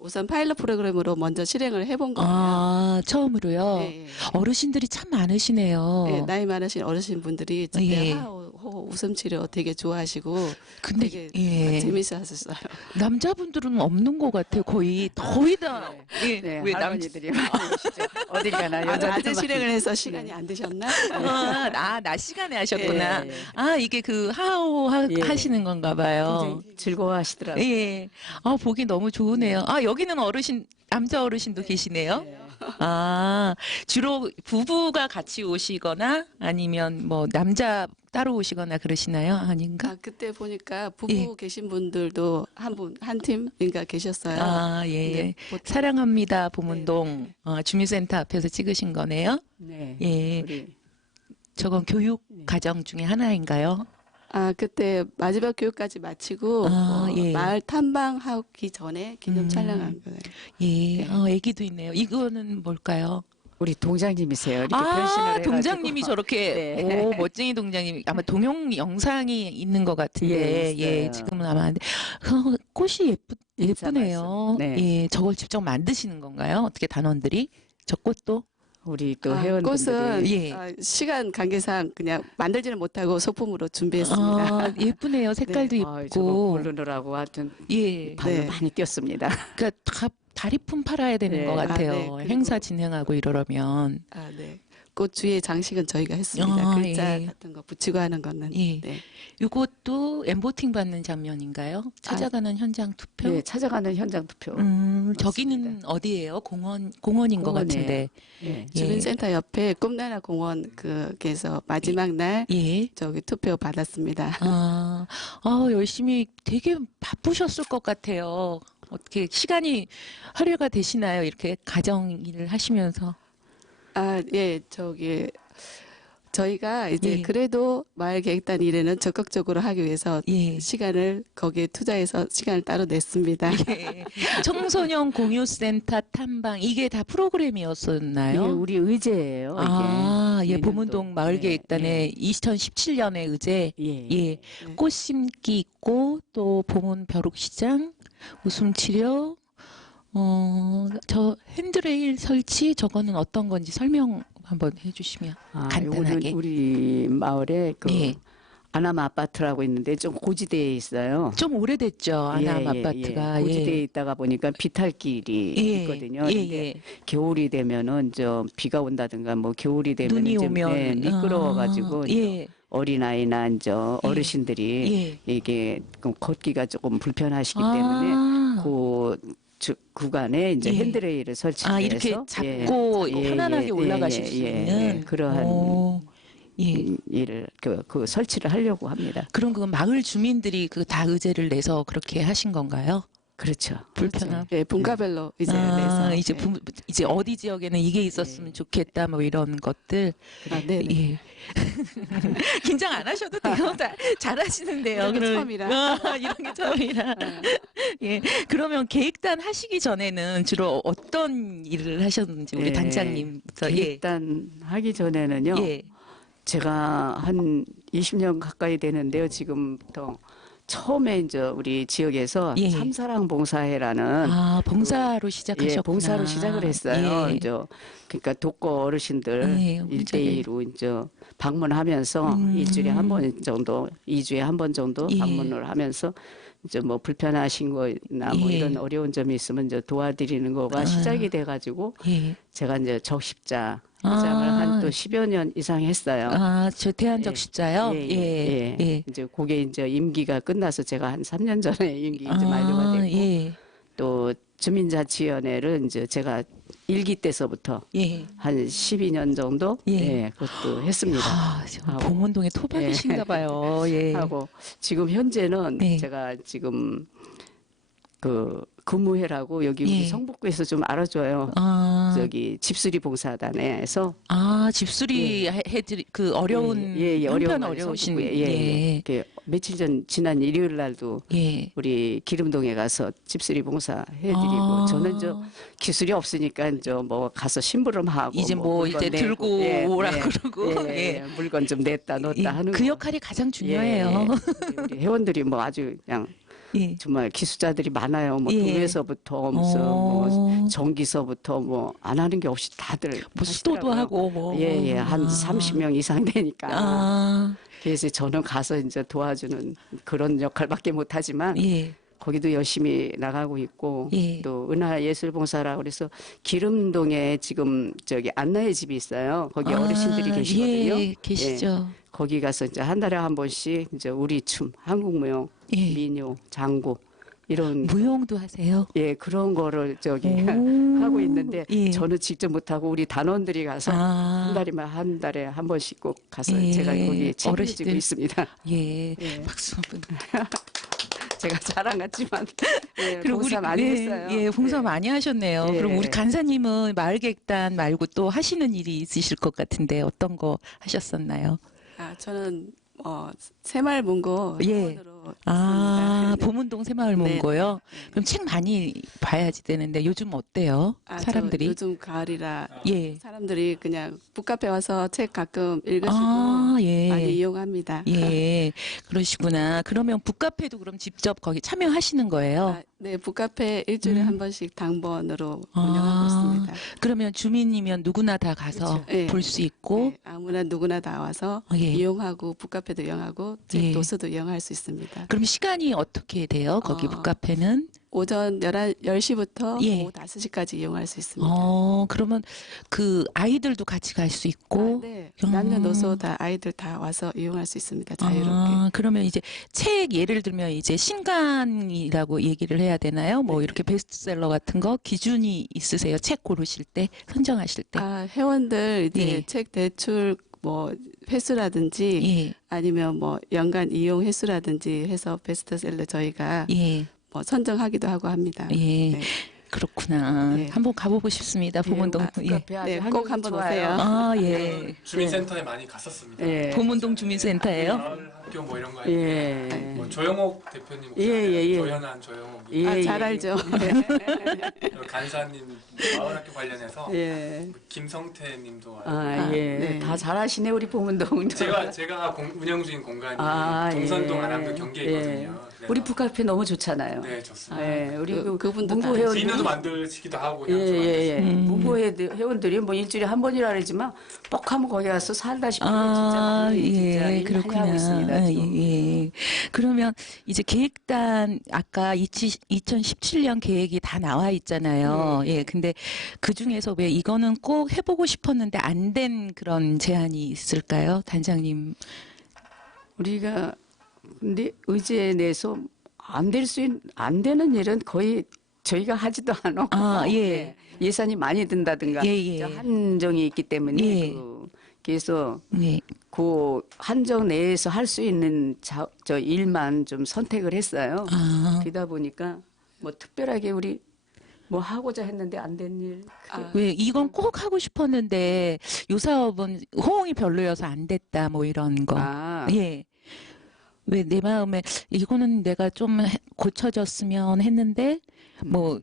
우선 파일럿 프로그램으로 먼저 실행을 해본 거예요. 처음으로요. 네, 어르신들이 참 많으시네요. 네, 나이 많으신 어르신분들이 그때 예. 웃음 치료 되게 좋아하시고 근데 되게 예. 재밌어하셨어요. 남자분들은 없는 것 같아요. 거의 다. 예. 네, 왜 할머니들이 많이 오시죠. 어딜 가나 여자들 낮에 실행을 해서 시간이 안 되셨나? 낮 시간에 하셨구나. 예. 이게 그 하하호 예. 하시는 건가 봐요. 굉장히 즐거워하시더라고요. 예. 보기 너무 좋으네요. 여기는 남자 어르신도 계시네요. 주로 부부가 같이 오시거나 아니면 뭐 남자 따로 오시거나 그러시나요? 아닌가? 그때 보니까 부부 예. 계신 분들도 한 팀인가 계셨어요. 예. 네, 보통- 사랑합니다, 보문동 주민센터 앞에서 찍으신 거네요. 네. 예. 우리 저건 교육 과정 중에 하나인가요? 그때 마지막 교육까지 마치고 예. 마을 탐방하기 전에 기념 촬영한 거예요. 예. 애기도 있네요. 이거는 뭘까요? 우리 동장님이세요. 이렇게 변신을 해가지고. 동장님이 저렇게 네. 오 멋쟁이 동장님이 아마 동영 영상이 있는 것 같은데 예, 있어요. 지금은 아마 꽃이 예쁘네요. 말씀. 네. 예, 저걸 직접 만드시는 건가요? 어떻게 단원들이 저 꽃도? 우리 또 회원분들이 꽃은 예. 시간 관계상 그냥 만들지는 못하고 소품으로 준비했습니다. 예쁘네요. 색깔도 저거 예쁘고. 고르느라고 하여튼 예. 발로 네. 많이 뛰었습니다. 그러니까 다 다리품 팔아야 되는 네. 것 같아요. 네. 그리고- 행사 진행하고 이러려면. 네. 꽃 주위에 장식은 저희가 했습니다. 글자 예. 같은 거 붙이고 하는 거는. 예. 네. 이것도 엠보팅 받는 장면인가요? 찾아가는 현장 투표? 네, 찾아가는 현장 투표. 저기는 어디예요? 공원인 것 공원이에요. 같은데. 네. 예. 주민센터 옆에 꿈나라 공원 그에서 마지막 날 예. 저기 투표 받았습니다. 열심히 되게 바쁘셨을 것 같아요. 어떻게 시간이 할애가 되시나요? 이렇게 가정 일을 하시면서. 예, 저희가 이제 예. 그래도 마을계획단 일에는 적극적으로 하기 위해서 예. 시간을 거기에 투자해서 시간을 따로 냈습니다. 예. 청소년 공유센터 탐방 이게 다 이게 프로그램이었었나요? 우리 의제예요. 이게 예, 내년도. 보문동 마을계획단의 2017년의 의제. 예. 예, 꽃 심기 있고 또 보문 벼룩시장, 웃음치료, 저 핸드레일 설치 저거는 어떤 건지 설명 한번 해주시면 간단하게. 요거는 우리 마을에 그 예. 아남 아파트라고 있는데 좀 고지대에 있어요. 좀 오래됐죠 아남 예, 아파트가. 고지대에 있다가 보니까 비탈길이 예. 있거든요. 예, 근데 예. 겨울이 되면은 좀 비가 온다든가 뭐 겨울이 되면 눈이 이제 오면 미끄러워가지고 예, 어린아이나 이제 어르신들이 예. 이게 걷기가 조금 불편하시기 때문에 그 구간에 이제 예. 핸드레일을 설치해서 이렇게 잡고 편안하게 올라가실 수 있는 그러한 예. 일을 그 설치를 하려고 합니다. 그럼 그 마을 주민들이 그 다 의제를 내서 그렇게 하신 건가요? 그렇죠. 불편함. 예, 분과별로 이제 아, 내서 이제 예. 이제 어디 지역에는 이게 있었으면 좋겠다 뭐 이런 것들. 아, 네. 예. 긴장 안 하셔도 돼요. 다 잘하시는데요. 이런 게 그럼- 처음이라. 이런 게 처음이라. 예. 그러면 계획단 하시기 전에는 주로 어떤 일을 하셨는지 우리 예. 단장님부터. 예. 계획단 하기 전에는요. 예. 제가 한 20년 가까이 되는데요. 지금부터 처음에 이제 우리 지역에서 예. 삼사랑 봉사회라는 아, 봉사로 시작하셨구나. 예, 봉사로 시작을 했어요. 예. 이제 그러니까 독거 어르신들 예, 일대일로 이제 방문하면서 일주일에 한 번 정도, 2주에 한 번 정도 예. 방문을 하면서 이제 뭐 불편하신 거나 뭐 예. 이런 어려운 점이 있으면 이제 도와드리는 거가 시작이 돼가지고 예. 제가 이제 적십자 회장을 한 또 10여 년 이상 했어요. 아, 저 대한적 예. 십자요? 예. 예. 이제 그게 이제 임기가 끝나서 제가 한 3년 전에 임기 이제 만료가 됐고 예. 또 주민자치위원회를 이제 제가 일기 때서부터 예. 한 12년 정도 예. 그것도 했습니다. 아, 하고. 봉원동에 토박이신가 봐요. 예. 하고 지금 현재는 네. 제가 지금 그 근무회라고 여기 우리 예. 성북구에서 좀 알아줘요. 아, 저기 집수리 봉사단에서 집수리 해드리 그 어려운 어려운 형편 날 어려우신 성북구에, 예. 이렇게 며칠 전 지난 일요일 날도 예. 우리 기름동에 가서 집수리 봉사 해드리고 아. 저는 저 기술이 없으니까 이제 뭐 가서 심부름하고 이제 뭐 물건 이제 내고, 들고 오라 그러고 예. 물건 좀 냈다 예, 넣었다 하는 그 거. 역할이 가장 중요해요. 우리 회원들이 뭐 아주 그냥 예. 정말 기술자들이 많아요. 뭐 예. 도에서부터 무슨 뭐 전기서부터 뭐 안 하는 게 없이 다들 뭐 수도도 하시더라고요. 하고 뭐 예, 한 30명 이상 되니까. 아, 그래서 저는 가서 이제 도와주는 그런 역할밖에 못 하지만 예. 거기도 열심히 나가고 있고 예. 또 은하예술봉사라고 그래서 기름동에 지금 저기 안나의 집이 있어요. 거기 어르신들이 계시거든요. 예, 계시죠. 거기 가서 이제 한 달에 한 번씩 이제 우리 춤, 한국무용, 예. 민요, 장구 이런 무용도 하세요? 예 그런 거를 저기 오. 하고 있는데 예. 저는 직접 못하고 우리 단원들이 가서 아. 한 달에 한 번씩 꼭 가서 예. 제가 거기 책임지고 어르신들. 있습니다. 예. 예. 박수 한번. 제가 자랑 같지만 예, 그리고 봉사 많이 했어요. 예, 봉사 예. 많이 하셨네요. 예. 그럼 우리 간사님은 마을객단 말고 또 하시는 일이 있으실 것 같은데 어떤 거 하셨었나요? 아, 저는 새마을 문고 예. 회원으로 아, 있습니다. 보문동 새마을 문고요. 네. 그럼 책 많이 봐야지 되는데 요즘 어때요? 아, 저 사람들이? 요즘 가을이라 예. 사람들이 그냥 북카페 와서 책 가끔 읽으시고 아, 예. 많이 이용합니다. 예, 그러시구나. 그러면 북카페도 그럼 직접 거기 참여하시는 거예요? 아, 네, 북카페 일주일에 한 번씩 당번으로 운영하고 아, 있습니다. 그러면 주민이면 누구나 다 가서 그렇죠. 예. 볼 수 있고, 네, 아무나 누구나 다 와서 예. 이용하고 북카페도 이용하고 책 예. 도서도 이용할 수 있습니다. 그럼 시간이 어떻게 돼요? 거기 어, 북카페는? 오전 10시부터 예. 오후 5시까지 이용할 수 있습니다. 그러면 그 아이들도 같이 갈 수 있고, 아, 네. 음. 남녀노소 다 아이들 다 와서 이용할 수 있습니다. 자유롭게. 그러면 이제 책 예를 들면 이제 신간이라고 얘기를 해야 되나요? 뭐 네. 이렇게 베스트셀러 같은 거 기준이 있으세요? 책 고르실 때, 선정하실 때? 아, 회원들 이제 예. 책 대출 뭐 횟수라든지 예, 아니면 뭐 연간 이용 횟수라든지 해서 베스트셀러 저희가 예, 뭐 선정하기도 하고 합니다. 예. 네. 그렇구나. 예. 한번 가보고 싶습니다. 보문동. 예. 북카페 아주 네, 하기 꼭 한번 좋아요. 오세요. 아, 예. 주민센터에 많이 갔었습니다. 예. 보문동 주민센터예요? 마을 학교 뭐 이런 거 할 예. 때, 뭐 조영옥 대표님 혹시 예, 아세요? 예, 예. 조연한 조영옥이 예, 아, 예. 잘 알죠. 간사님 마을 학교 관련해서 예. 김성태님도 알고 아, 예. 네. 다 잘하시네 우리 보문동. 제가 운영 중인 공간이 아, 동선동 예. 안암도 경기에 예. 있거든요. 그래서 우리 북카페 너무 좋잖아요. 네 좋습니다. 예, 우리 그분도 문고 다 회원들이 비누도 만들시기도 하고 예, 양주 예, 예. 음. 문고 회원들이 뭐 일주일에 한 번이라 그러지만 뻑 하면 거기 가서 살다 싶으면 진짜 아, 많이 진짜 예, 일 많이 그렇구나. 하고 있습니다. 아, 지금. 예, 예. 그러면 이제 계획단 아까 2017년 계획이 다 나와 있잖아요. 예, 근데 그 중에서 왜 이거는 꼭 해보고 싶었는데 안 된 그런 제안이 있을까요, 단장님? 우리가 근데 의지에 내서 안 되는 일은 거의 저희가 하지도 않아. 아, 예. 예산이 많이 든다든가 예, 예. 한정이 있기 때문에 예. 그래서 네, 그 한정 내에서 할 수 있는 저 일만 좀 선택을 했어요. 아, 그러다 보니까 뭐 특별하게 우리 뭐 하고자 했는데 안 된 일. 왜 이건 꼭 하고 싶었는데 요 사업은 호응이 별로여서 안 됐다 뭐 이런 거. 예. 왜 내 마음에 이거는 내가 좀 고쳐졌으면 했는데 뭐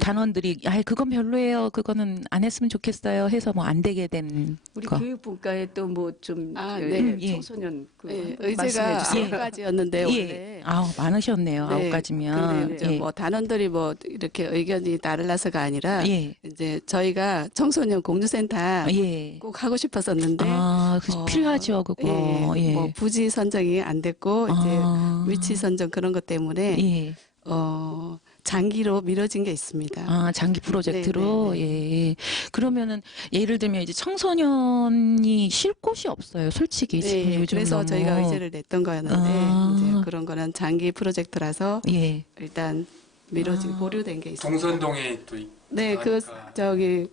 단원들이 그건 별로예요. 그거는 안 했으면 좋겠어요. 해서 뭐 안 되게 된 우리 거. 교육분과에 또 뭐 좀 네. 청소년 그 예, 한번 말씀해 의제가 주세요. 9가지였는데 예. 원래 많으셨네요. 네, 9가지면. 근데 이제 뭐 단원들이 뭐 이렇게 의견이 다르라서가 아니라 예. 이제 저희가 청소년 공유센터 예. 꼭 하고 싶었었는데 필요하죠, 그거. 예. 뭐 부지 선정이 안 됐고 이제 위치 선정 그런 것 때문에 예. 장기로 미뤄진 게 있습니다. 장기 프로젝트로? 네. 예. 그러면은, 예를 들면 이제 청소년이 쉴 곳이 없어요, 솔직히. 지금 네, 요즘 그래서 너무. 저희가 의제를 냈던 거였는데 이제 그런 거는 장기 프로젝트라서 예. 일단 미뤄진 보류된 게 있습니다. 동선동에 또 네, 그 하니까. 저기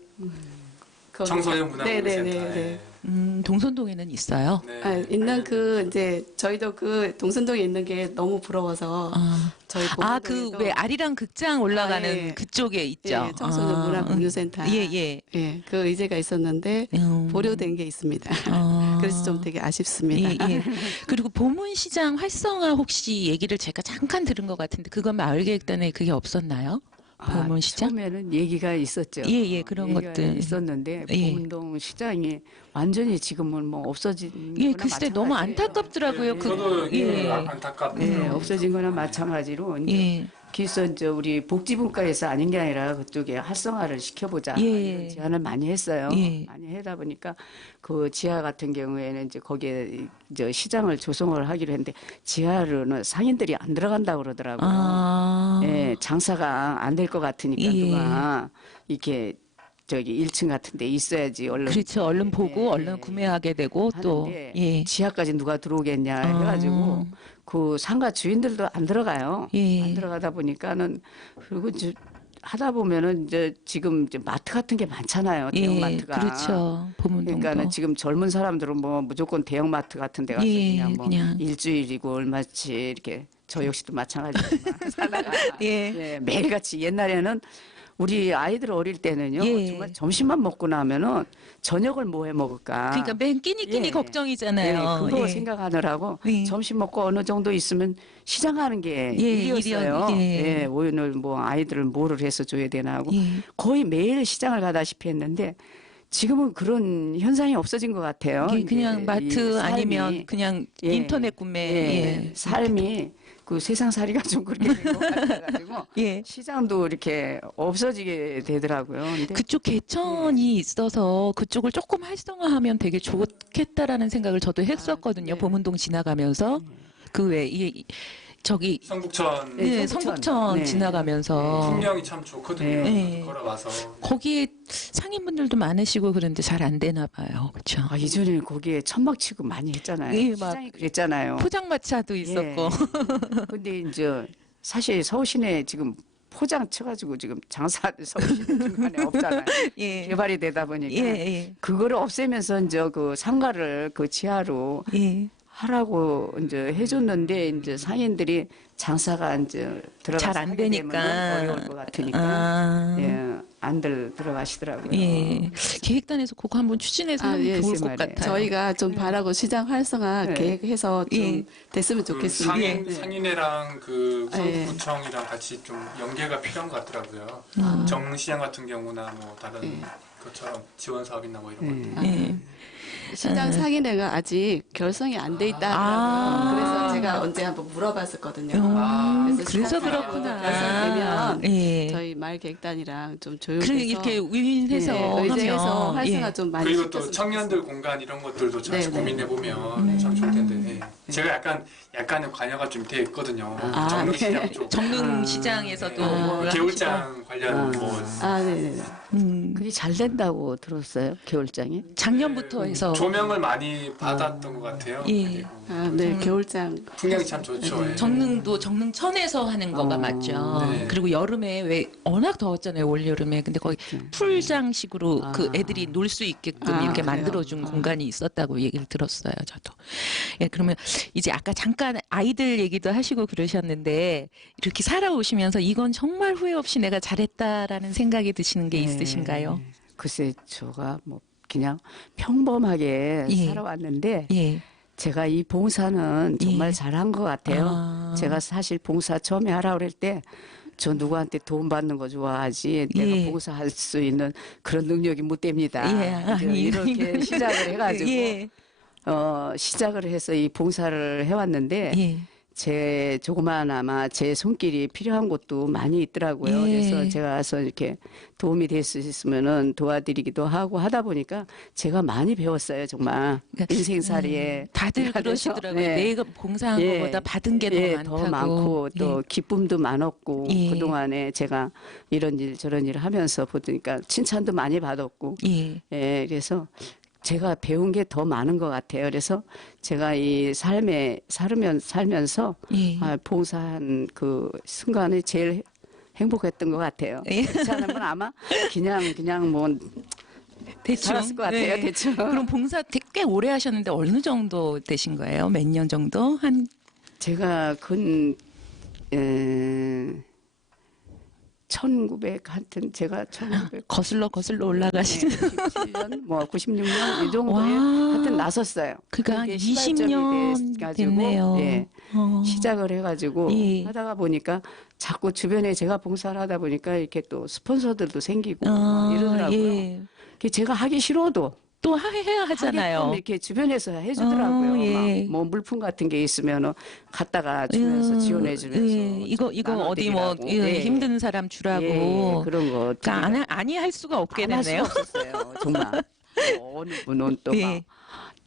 청소년 문화센터. 네. 동선동에는 있어요. 네. 있는 그 이제 저희도 그 동선동에 있는 게 너무 부러워서 저희 그 왜 아리랑 극장 올라가는 예. 그쪽에 있죠. 예, 청소년 문화 공유센터. 예. 예, 그 의제가 있었는데 보류된 게 있습니다. 그래서 좀 되게 아쉽습니다. 예. 그리고 보문시장 활성화 혹시 얘기를 제가 잠깐 들은 것 같은데 그건 마을계획단에 그게 없었나요? 보문시장? 처음에는 얘기가 있었죠. 예, 그런 얘기가 것들. 있었는데 예. 보문동 시장이 완전히 지금은 뭐 없어진 예, 거나 글쎄 너무 마찬가지예요. 안타깝더라고요. 저도 예. 안타깝네요. 네, 없어진 거나 마찬가지로 이제 예. 그래서 이제 우리 복지분과에서 아닌 게 아니라 그쪽에 활성화를 시켜보자 예. 이런 제안을 많이 했어요. 예. 많이 하다 보니까 그 지하 같은 경우에는 이제 거기에 이제 시장을 조성을 하기로 했는데 지하로는 상인들이 안 들어간다고 그러더라고요. 예, 장사가 안 될 것 같으니까 예. 누가 이렇게 저기 1층 같은 데 있어야지 얼른 그렇죠. 얼른 보고 얼른 구매하게 되고 또 하는데 예. 지하까지 누가 들어오겠냐 해가지고 그 상가 주인들도 안 들어가요. 예. 안 들어가다 보니까는 그리고 이제 하다 보면은 이제 지금 이제 마트 같은 게 많잖아요. 예. 대형마트가. 그렇죠. 보문동도. 그러니까는 지금 젊은 사람들은 뭐 무조건 대형마트 같은 데 가서 예, 그냥 뭐 그냥. 일주일이고 얼마치 이렇게 저 역시도 마찬가지지만 살다가 예. 매일같이 옛날에는 우리 아이들 어릴 때는요. 예. 정말 점심만 먹고 나면은 저녁을 뭐 해 먹을까? 그러니까 맨 끼니끼니 예. 걱정이잖아요. 그거 예. 생각하느라고 예. 점심 먹고 어느 정도 있으면 시장 가는 게 예, 일이었어요. 예. 예, 오늘 뭐 아이들을 뭐를 해서 줘야 되나 하고 예. 거의 매일 시장을 가다시피 했는데 지금은 그런 현상이 없어진 것 같아요. 이게 그냥 이제 마트 이 삶이, 아니면 그냥 예. 인터넷 구매. 예, 예. 삶이 그 세상살이가 좀 그렇게 된 것 같아가지고 예. 시장도 이렇게 없어지게 되더라고요. 근데 그쪽 개천이 있어서 그쪽을 조금 활성화하면 되게 좋겠다라는 생각을 저도 했었거든요. 네. 보문동 지나가면서 그 외 저기 성북천 네, 성북천. 성북천 네. 지나가면서 풍경이 참 좋거든요. 네. 걸어와서. 거기에 상인분들도 많으시고 그런데 잘 안 되나 봐요. 그렇죠. 이전에는 거기에 천막 치고 많이 했잖아요. 예, 막 시장이 그랬잖아요. 포장마차도 있었고. 근데 이제 사실 서울 시내 지금 포장 쳐가지고 지금 장사 서울 시내 중간에 없잖아요. 예. 개발이 되다 보니까 예. 그거를 없애면서 이제 그 상가를 그 지하로 예. 하라고 이제 해줬는데 이제 상인들이 장사가 이제 들어가서 잘 안 하게 되면은 되니까. 어려울 것 같으니까 안들 들어가시더라고요. 예. 계획단에서 그거 한번 추진해서 하면 예, 좋을 것 말이에요. 같아요. 저희가 좀 바라고 시장 활성화 네. 계획해서 좀 예. 됐으면 그 좋겠습니다. 상인회랑 그 예. 성북구청이랑 같이 좀 연계가 필요한 것 같더라고요. 정시장 같은 경우나 뭐 다른 것처럼 지원 사업이나 뭐 이런 것들. 예. 시장 상인회가 아직 결성이 안 돼 있다. 그래서 제가 언제 한번 물어봤었거든요. 그래서 시장 그렇구나. 결성되면 예. 저희 마을계획단이랑 좀 그래 조율해서 이렇게 위인해서 의제해서 하면 활성화 예. 좀 많이 그리고 시켰으면 또 청년들 공간 이런 것들도 같이 네, 네. 고민해 보면 참 좋을 텐데. 제가 약간의 관여가 좀 돼 있거든요. 정릉시장 쪽. 정릉 시장에서도 뭐 뭘 개울장 관련 뭐 네네. 그게 잘 된다고 들었어요. 겨울장에. 작년부터 해서 조명을 많이 받았던 것 같아요. 예. 네, 겨울장. 풍경이 참 좋죠. 예. 전능도 정릉천에서 하는 거가 맞죠. 네. 그리고 여름에 왜 워낙 더웠잖아요, 올 여름에. 근데 거기 풀장식으로 그 애들이 놀 수 있게끔 이렇게 그래요? 만들어준 공간이 있었다고 얘기를 들었어요, 저도. 예, 그러면 이제 아까 잠깐 아이들 얘기도 하시고 그러셨는데 이렇게 살아오시면서 이건 정말 후회 없이 내가 잘했다라는 생각이 드시는 게 있으신가요? 글쎄, 제가 뭐 그냥 평범하게 예. 살아왔는데 예. 제가 이 봉사는 정말 예. 잘한 것 같아요. 아. 제가 사실 봉사 처음에 하라 그럴 때 저 누구한테 돈 받는 거 좋아하지 내가 예. 봉사할 수 있는 그런 능력이 못 됩니다. 예. 이제 이렇게 시작을 해가지고 예. 시작을 해서 이 봉사를 해왔는데 예. 제 조그마하나마 제 손길이 필요한 곳도 많이 있더라고요. 예. 그래서 제가 와서 이렇게 도움이 될 수 있으면은 도와드리기도 하고 하다 보니까 제가 많이 배웠어요, 정말. 인생살이에. 다들 그러시더라고요. 네. 내가 봉사한 예. 것보다 받은 게 더 예, 많다고. 더 많고 또 기쁨도 많았고 예. 그동안에 제가 이런 일 저런 일을 하면서 보니까 칭찬도 많이 받았고 예. 예, 그래서 제가 배운 게 더 많은 것 같아요. 그래서 제가 이 삶에 살면서 예. 봉사한 그 순간이 제일 행복했던 것 같아요. 예. 그렇지 않으면 아마 그냥 뭐 대충 살았을 것 같아요. 네. 대충. 그럼 봉사 꽤 오래 하셨는데 어느 정도 되신 거예요? 몇 년 정도? 한 제가 1900 하여튼 제가 1900 거슬러 올라가시는. 97년 뭐 96년 이 정도에 와. 하여튼 나섰어요. 그가 그게 20년 시발점이 돼가지고, 됐네요. 예, 시작을 해가지고 예. 하다가 보니까 자꾸 주변에 제가 봉사를 하다 보니까 이렇게 또 스폰서들도 생기고 막 이러더라고요. 예. 그게 제가 하기 싫어도 또 해야 하잖아요. 하게끔 이렇게 주변에서 해주더라고요. 예. 막 뭐 물품 같은 게 있으면 갖다가 주면서 지원해주면서 예. 이거 어디 뭐 나눠드리라고. 예. 힘든 사람 주라고. 예, 그런 거 그러니까 아니 할 수가 없게 안 할 됐네요. 수가 없었어요. 정말. 어느 분은 또 막 예.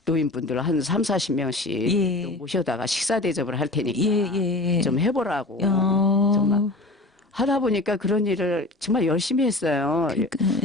노인분들 한 3, 40명씩 예. 또 모셔다가 식사 대접을 할 테니까 예. 좀 해보라고. 어. 정말 하다 보니까 그런 일을 정말 열심히 했어요.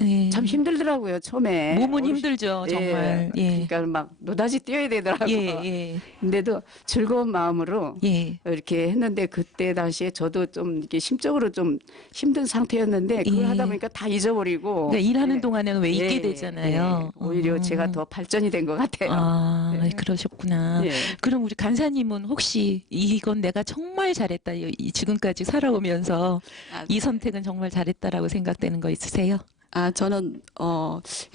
예. 참 힘들더라고요, 처음에. 몸은 어르신- 힘들죠, 정말. 예. 그러니까 막 노다지 뛰어야 되더라고요. 예. 근데도 즐거운 마음으로 예. 이렇게 했는데 그때 당시에 저도 좀 이렇게 심적으로 좀 힘든 상태였는데 그걸 예. 하다 보니까 다 잊어버리고. 그러니까 일하는 예. 동안에는 왜 있게 예, 되잖아요. 예. 오히려 제가 더 발전이 된 것 같아요. 그러셨구나. 예. 그럼 우리 간사님은 혹시 이건 내가 정말 잘했다. 지금까지 살아오면서 이 선택은 정말 잘했다라고 생각되는 거 있으세요? 저는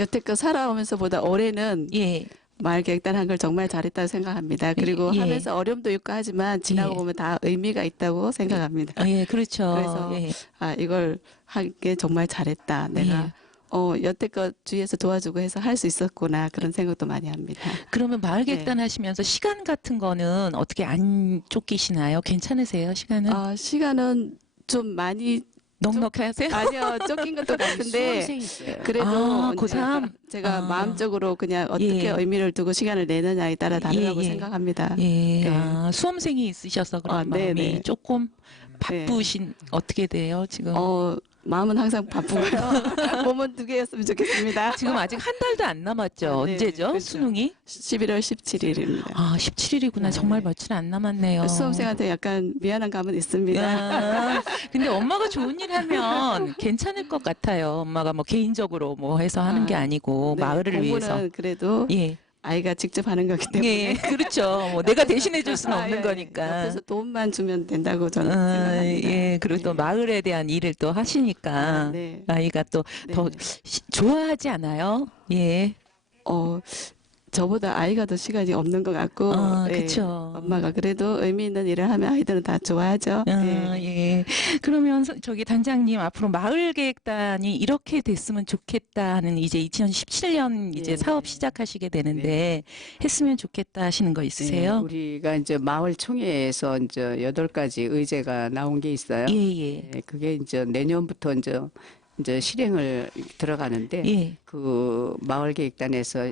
여태껏 살아오면서보다 올해는 예. 마을 객단한 걸 정말 잘했다고 생각합니다. 그리고 예. 하면서 어려움도 있고 하지만 지나고 예. 보면 다 의미가 있다고 생각합니다. 예, 그렇죠. 그래서 예. 이걸 한 게 정말 잘했다. 내가 여태껏 주위에서 도와주고 해서 할 수 있었구나. 그런 생각도 많이 합니다. 그러면 마을 객단 하시면서 시간 같은 거는 어떻게 안 쫓기시나요? 괜찮으세요, 시간은? 시간은 좀 많이 넉넉하세요? 아니요, 쫓긴 것도 같은데 수험생이 있어요. 그래도 이제 고3? 제가 아. 마음적으로 그냥 어떻게 예. 의미를 두고 시간을 내느냐에 따라 다르다고 예. 생각합니다. 예. 네. 수험생이 있으셔서 그런 네네. 마음이 조금 바쁘신 어떻게 돼요, 지금? 마음은 항상 바쁘고요. 몸은 2개였으면 좋겠습니다. 지금 아직 한 달도 안 남았죠. 네네, 언제죠? 그렇죠. 수능이? 11월 17일입니다. 17일이구나. 정말 며칠 안 남았네요. 수험생한테 약간 미안한 감은 있습니다. 근데 엄마가 좋은 일 하면 괜찮을 것 같아요. 엄마가 뭐 개인적으로 뭐 해서 하는 게 아니고 네, 마을을 공부는 위해서. 그래도 예. 아이가 직접 하는 거기 때문에 예, 그렇죠. 뭐 내가 대신해 줄 수는 없는 예, 거니까. 옆에서 도움만 주면 된다고 저는 생각합니다. 예, 그리고 또 마을에 대한 일을 또 하시니까 네. 아이가 또 더 좋아하지 않아요? 예. 저보다 아이가 더 시간이 없는 것 같고 그쵸. 엄마가 그래도 의미 있는 일을 하면 아이들은 다 좋아하죠. 예. 그러면 저기 단장님 앞으로 마을계획단이 이렇게 됐으면 좋겠다 하는 이제 2017년 이제 사업 시작하시게 되는데 했으면 좋겠다 하시는 거 있으세요? 우리가 이제 마을 총회에서 이제 8가지 의제가 나온 게 있어요. 예. 그게 이제 내년부터 이제 실행을 들어가는데 예. 그 마을 계획단에서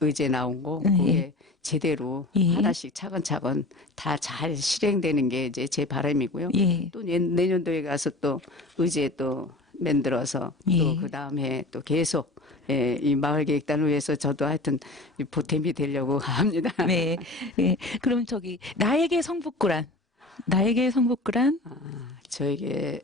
의제 나온 거 그게 제대로 예. 하나씩 차근차근 다 잘 실행되는 게 이제 제 바람이고요. 예. 또 내년도에 가서 또 의제 또 만들어서 예. 또 그 다음에 또 계속 예, 이 마을계획단을 위해서 저도 하여튼 이 보탬이 되려고 합니다. 네. 네. 그럼 저기 나에게 성북구란. 나에게 성북구란. 저에게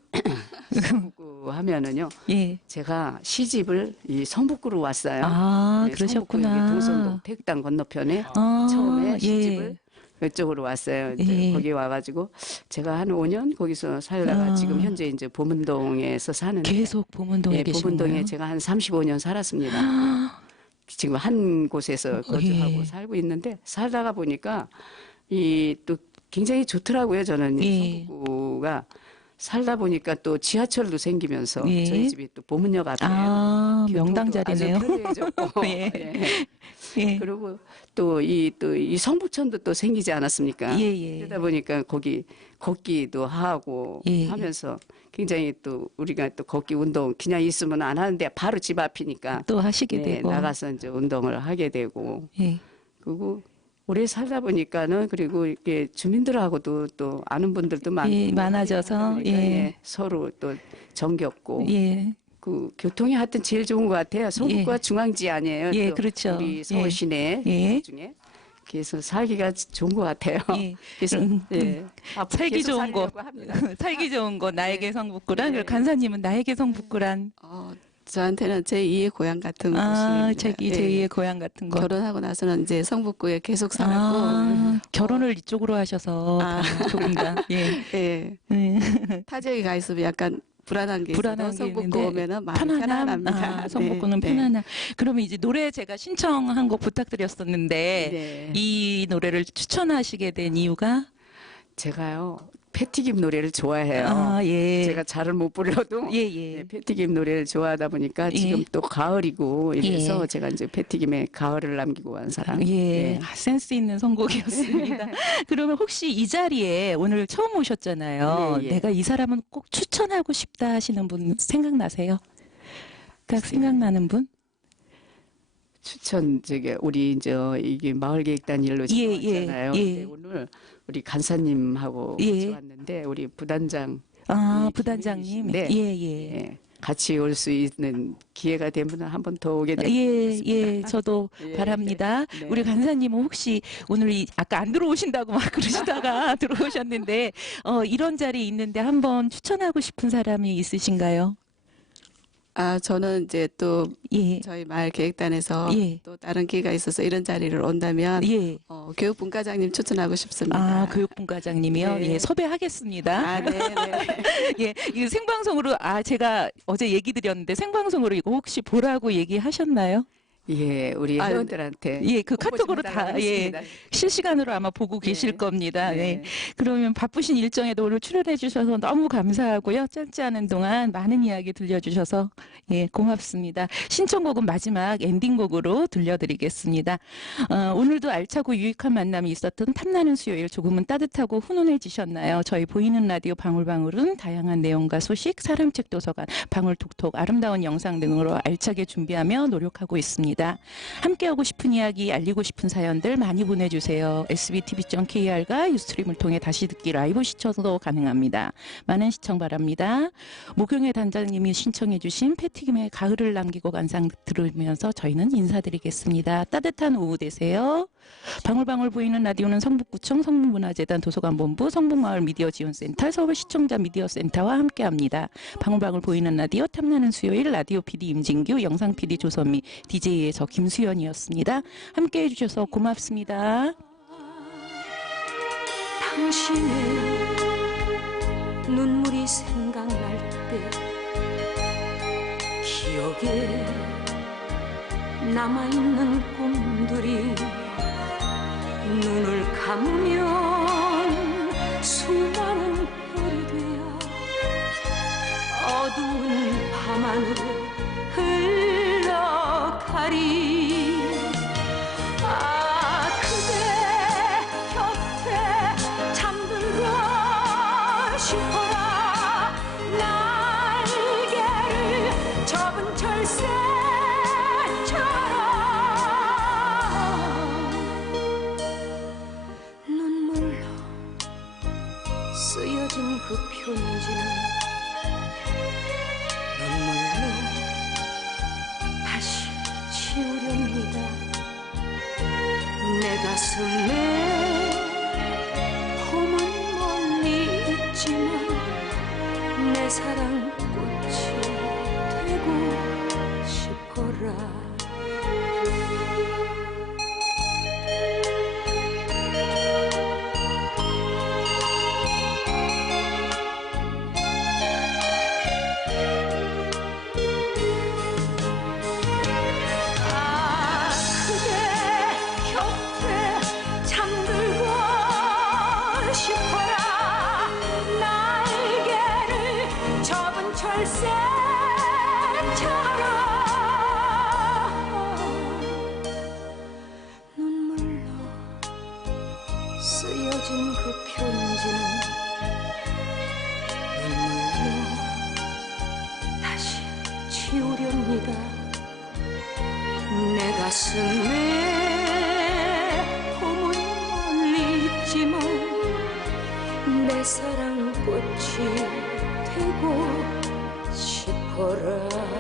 성북구 하면은요. 예. 제가 시집을 이 성북구로 왔어요. 아, 네, 그러셨구나. 성북구 여기 동성동 택당 건너편에 아, 처음에 예. 시집을 이쪽으로 왔어요. 이제 예. 거기 와가지고 제가 한 5년 거기서 살다가 아. 지금 현재 이제 보문동에서 사는데 계속 보문동에 예, 계시나요? 보문동에 제가 한 35년 살았습니다. 지금 한 곳에서 거주하고 예. 살고 있는데 살다가 보니까 이 또 굉장히 좋더라고요. 저는 예. 성북구가 살다 보니까 또 지하철도 생기면서 예. 저희 집이 또 보문역 앞이에요. 아, 교통도 명당 자리네요. 아주 편리해졌고 예. 예. 예. 그리고 또 이 성북천도 또 생기지 않았습니까? 예, 예. 그러다 보니까 거기 걷기도 하고 예. 하면서 굉장히 또 우리가 또 걷기 운동 그냥 있으면 안 하는데 바로 집 앞이니까 또 하시게 네, 되고. 나가서 이제 운동을 하게 되고 예. 그리고 오래 살다 보니까는 그리고 이렇게 주민들하고도 또 아는 분들도 많고 예, 많아져서, 그러니까 예. 서로 또 정겹고 예. 그 교통이 하여튼 제일 좋은 것 같아요. 성북구가 예. 중앙지 아니에요. 예, 또 그렇죠. 우리 서울 예. 시내 예. 중에 그래서 살기가 좋은 것 같아요. 예. 그래서 예. 앞으로 살기 계속 좋은 곳. 살려고 합니다. 살기 좋은 곳 나에게 성북구란. 네. 그리고 간사님은 나에게 성북구란. 저한테는 제2의 고향 같은 아, 곳입니다. 자기 예. 제2의 고향 같은 곳. 결혼하고 나서는 이제 성북구에 계속 살았고 아, 결혼을 이쪽으로 하셔서 아. 조금 더. 예. 예. 예. 타 지역에 가 있으면 약간 불안한 게 불안한 있어도 게 성북구 있는데 오면은 마음이 편안함? 편안합니다. 아, 성북구는 네. 편안함. 그러면 이제 노래 제가 신청한 곡 부탁드렸었는데 네. 이 노래를 추천하시게 된 이유가 제가요 패티김 노래를 좋아해요. 아, 예. 제가 잘을 못 부려도 예, 예. 네, 패티김 노래를 좋아하다 보니까 지금 예. 또 가을이고 이래서 예. 제가 이제 패티김의 가을을 남기고 간 사람. 예, 네. 아, 센스 있는 선곡이었습니다. 그러면 혹시 이 자리에 오늘 처음 오셨잖아요. 예, 예. 내가 이 사람은 꼭 추천하고 싶다 하시는 분 생각나세요? 딱 생각나는 분? 추천 저기 우리 이제 이게 마을계획단 일로 예, 지나왔잖아요. 예, 예. 근데 오늘 우리 간사님하고 예. 같이 왔는데 우리 부단장 아, 예, 부단장님. 네. 예, 예. 예, 같이 올 수 있는 기회가 되면 한 번 더 오게 되겠습니다. 예, 예, 저도 예, 바랍니다. 네. 우리 간사님은 혹시 오늘 아까 안 들어오신다고 막 그러시다가 들어오셨는데, 이런 자리에 있는데 한번 추천하고 싶은 사람이 있으신가요? 아, 저는 이제 또 예, 저희 마을 계획단에서 예. 또 다른 기회가 있어서 이런 자리를 온다면 예. 교육분과장님 추천하고 싶습니다. 아, 교육분과장님이요? 네. 예, 섭외하겠습니다. 아, 네, 네. 예, 이거 생방송으로, 제가 어제 얘기 드렸는데 생방송으로 이거 혹시 보라고 얘기하셨나요? 예, 우리 아, 회원들한테 예, 그 홍보 좀 카톡으로 해달라고 다, 예, 했습니다. 실시간으로 아마 보고 계실 네. 겁니다. 네. 네. 그러면 바쁘신 일정에도 오늘 출연해 주셔서 너무 감사하고요. 짧지 않은 동안 많은 이야기 들려주셔서 예, 고맙습니다. 신청곡은 마지막 엔딩곡으로 들려드리겠습니다. 오늘도 알차고 유익한 만남이 있었던 탐나는 수요일 조금은 따뜻하고 훈훈해지셨나요? 저희 보이는 라디오 방울방울은 다양한 내용과 소식, 사람책 도서관, 방울톡톡, 아름다운 영상 등으로 알차게 준비하며 노력하고 있습니다. 함께하고 싶은 이야기, 알리고 싶은 사연들 많이 보내주세요. sbtv.kr과 유스트림을 통해 다시 듣기 라이브 시청도 가능합니다. 많은 시청 바랍니다. 목용의 단장님이 신청해 주신 패티김의 가을을 남기고 간상 들으면서 저희는 인사드리겠습니다. 따뜻한 오후 되세요. 방울방울 보이는 라디오는 성북구청 성북문화재단 도서관본부 성북마을 미디어지원센터 서울시청자 미디어센터와 함께합니다. 방울방울 보이는 라디오 탐나는 수요일 라디오 PD 임진규, 영상 PD 조선미, DJ의 저 김수연이었습니다. 함께해 주셔서 고맙습니다. 당신의 눈물이 생각날 때 기억에 남아있는 꿈들이 눈을 감으면 수많은 별이 되어 어두운 밤하늘로 흘러가리. 그대 곁에 잠들고 싶어라. 날개를 접은 철새처럼 눈물로 쓰여진 그 편지는 가슴에 봄은 멀리 있지만 내 사랑 꽃이 되고 싶어라. 눈물로 쓰여진 그 편지는 눈물로 다시 지우렵니다. 내 가슴에 봄은 멀리 있지만 내 사랑 꽃이 되고 싶어라.